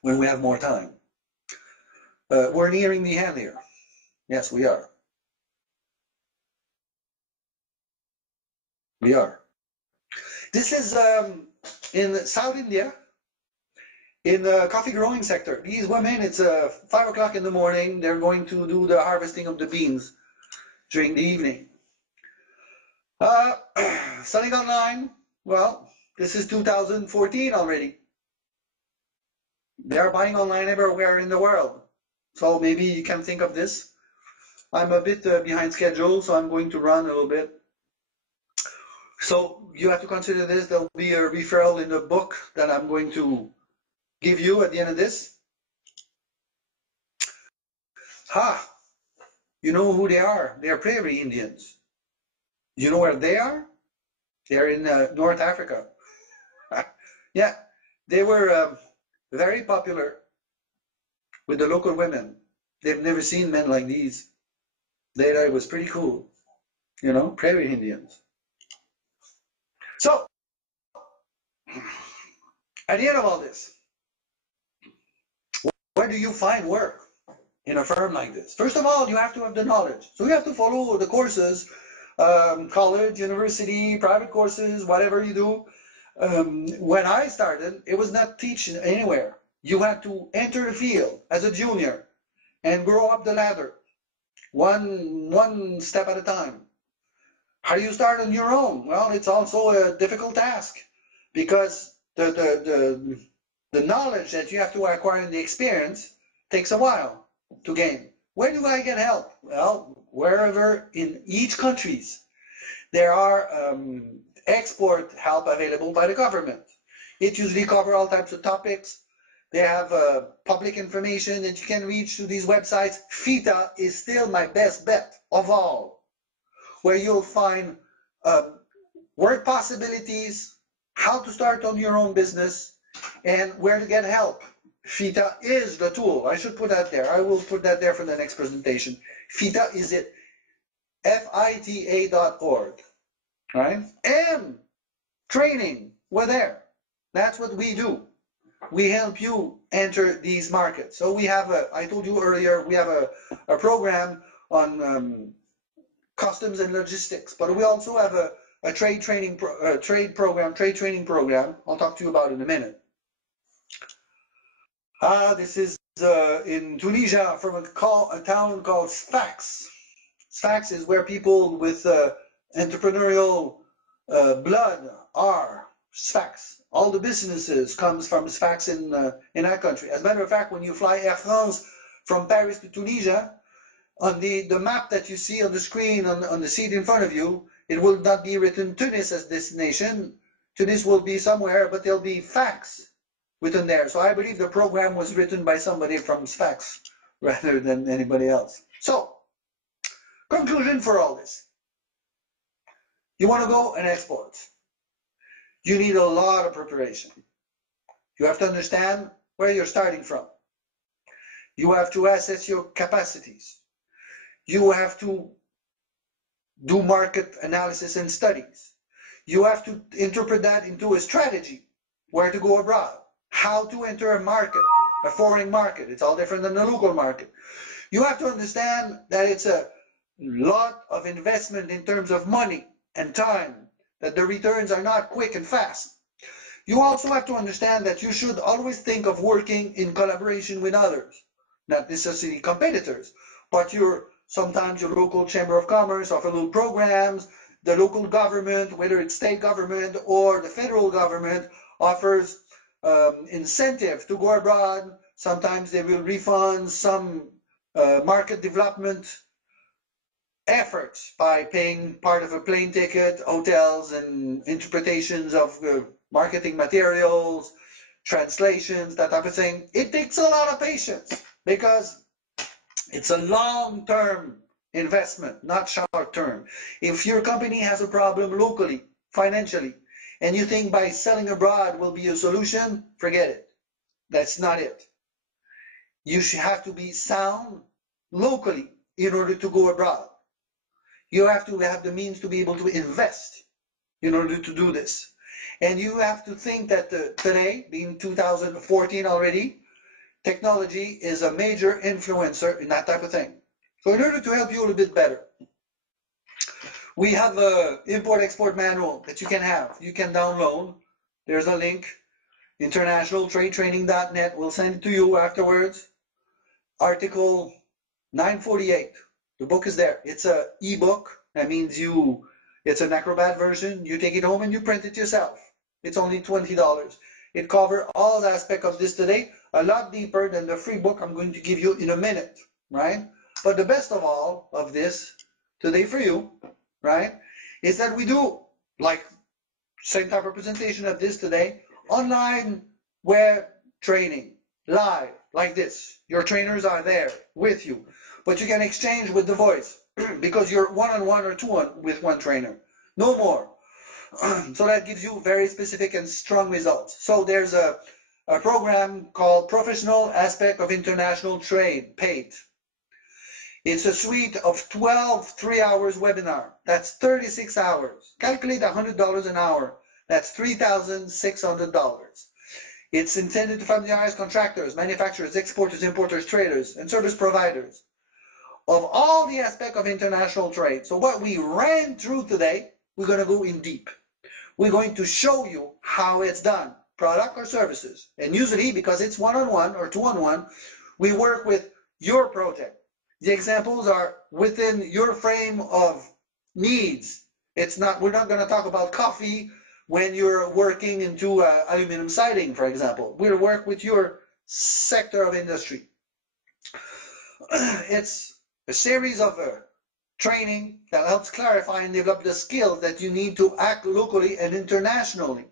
when we have more time. We're nearing the end here. Yes, we are. We are. This is in South India, in the coffee growing sector. These women, it's 5 o'clock in the morning. They're going to do the harvesting of the beans during the evening. Selling online, well, this is 2014 already. They are buying online everywhere in the world. So maybe you can think of this. I'm a bit behind schedule, so I'm going to run a little bit. So you have to consider this. There'll be a referral in the book that I'm going to give you at the end of this. You know who they are? They are Prairie Indians. You know where they are? They're in North Africa. Yeah, they were very popular with the local women. They've never seen men like these. They thought it was pretty cool. You know, Prairie Indians. So, at the end of all this, where do you find work in a firm like this? First of all, you have to have the knowledge. So you have to follow the courses, college, university, private courses, whatever you do. When I started, it was not teaching anywhere. You had to enter the field as a junior and grow up the ladder, one step at a time. How do you start on your own? Well, it's also a difficult task because the knowledge that you have to acquire and the experience takes a while to gain. Where do I get help? Well, wherever in each countries there are export help available by the government. It usually covers all types of topics. They have public information that you can reach through these websites. FITA is still my best bet of all, where you'll find work possibilities, how to start on your own business, and where to get help. FITA is the tool. I should put that there. I will put that there for the next presentation. FITA is it. FITA.org. Right? And training. We're there. That's what we do. We help you enter these markets. So we have I told you earlier, we have a program on customs and logistics, but we also have a trade training program. I'll talk to you about in a minute. This is in Tunisia from a town called Sfax. Sfax is where people with entrepreneurial blood are. Sfax. All the businesses comes from Sfax in our country. As a matter of fact, when you fly Air France from Paris to Tunisia, on the map that you see on the screen on the seat in front of you, it will not be written Tunis as destination. Tunis will be somewhere, but there'll be Sfax written there. So I believe the program was written by somebody from Sfax rather than anybody else. So, conclusion for all this. You want to go and export. You need a lot of preparation. You have to understand where you're starting from. You have to assess your capacities. You have to do market analysis and studies. You have to interpret that into a strategy, where to go abroad, how to enter a market, a foreign market. It's all different than the local market. You have to understand that it's a lot of investment in terms of money and time, that the returns are not quick and fast. You also have to understand that you should always think of working in collaboration with others, not necessarily competitors, but sometimes your local chamber of commerce offer little programs, the local government, whether it's state government or the federal government, offers incentive to go abroad. Sometimes they will refund some market development efforts by paying part of a plane ticket, hotels, and interpretations of marketing materials, translations, that type of thing. It takes a lot of patience because it's a long-term investment, not short-term. If your company has a problem locally, financially, and you think by selling abroad will be a solution, forget it. That's not it. You should have to be sound locally in order to go abroad. You have to have the means to be able to invest in order to do this. And you have to think that today, being 2014 already, technology is a major influencer in that type of thing. So in order to help you a little bit better, we have an import-export manual that you can have. You can download. There's a link, internationaltradetraining.net. We'll send it to you afterwards. Article 948. The book is there. It's an e-book. That means it's an Acrobat version. You take it home and you print it yourself. It's only $20. It covers all aspects of this today, a lot deeper than the free book I'm going to give you in a minute, right? But the best of all of this today for you, right, is that we do, like same type of presentation of this today, online web training, live, like this. Your trainers are there with you, but you can exchange with the voice because you're one-on-one or two-on with one trainer, no more. So that gives you very specific and strong results. So there's a program called Professional Aspect of International Trade, PAIT. It's a suite of 12 3-hour webinar. That's 36 hours. Calculate $100 an hour. That's $3,600. It's intended to familiarize contractors, manufacturers, exporters, importers, traders, and service providers of all the aspects of international trade. So what we ran through today, we're going to go in deep. We're going to show you how it's done, product or services. And usually, because it's one-on-one or two-on-one, we work with your project. The examples are within your frame of needs. We're not going to talk about coffee when you're working into aluminum siding, for example. We'll work with your sector of industry. It's a series of training that helps clarify and develop the skills that you need to act locally and internationally.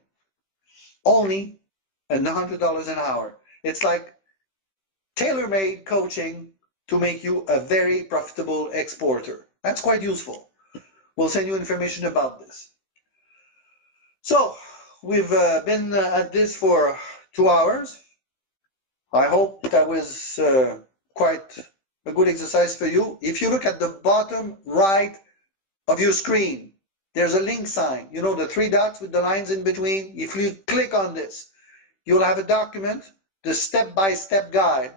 Only $100 an hour. It's like tailor-made coaching to make you a very profitable exporter. That's quite useful. We'll send you information about this. So we've been at this for 2 hours. I hope that was quite a good exercise for you. If you look at the bottom right of your screen, there's a link sign. You know, the 3 dots with the lines in between? If you click on this, you'll have a document, the step-by-step guide,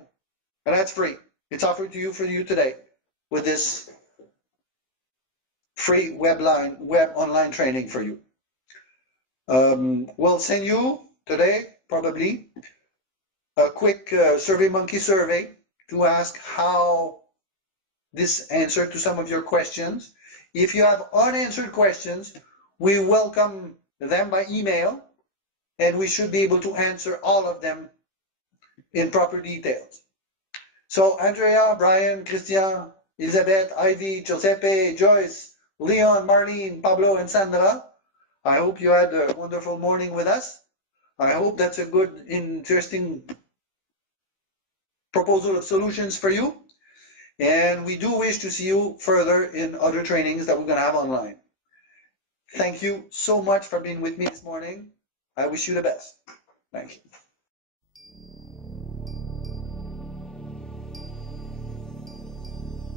and that's free. It's offered to you for you today with this free web online training for you. We'll send you today, probably, a quick SurveyMonkey survey to ask how this answered to some of your questions. If you have unanswered questions, we welcome them by email, and we should be able to answer all of them in proper details. So Andrea, Brian, Christian, Elizabeth, Ivy, Giuseppe, Joyce, Leon, Marlene, Pablo, and Sandra, I hope you had a wonderful morning with us. I hope that's a good, interesting proposal of solutions for you. And we do wish to see you further in other trainings that we're going to have online. Thank you so much for being with me this morning. I wish you the best. Thank you.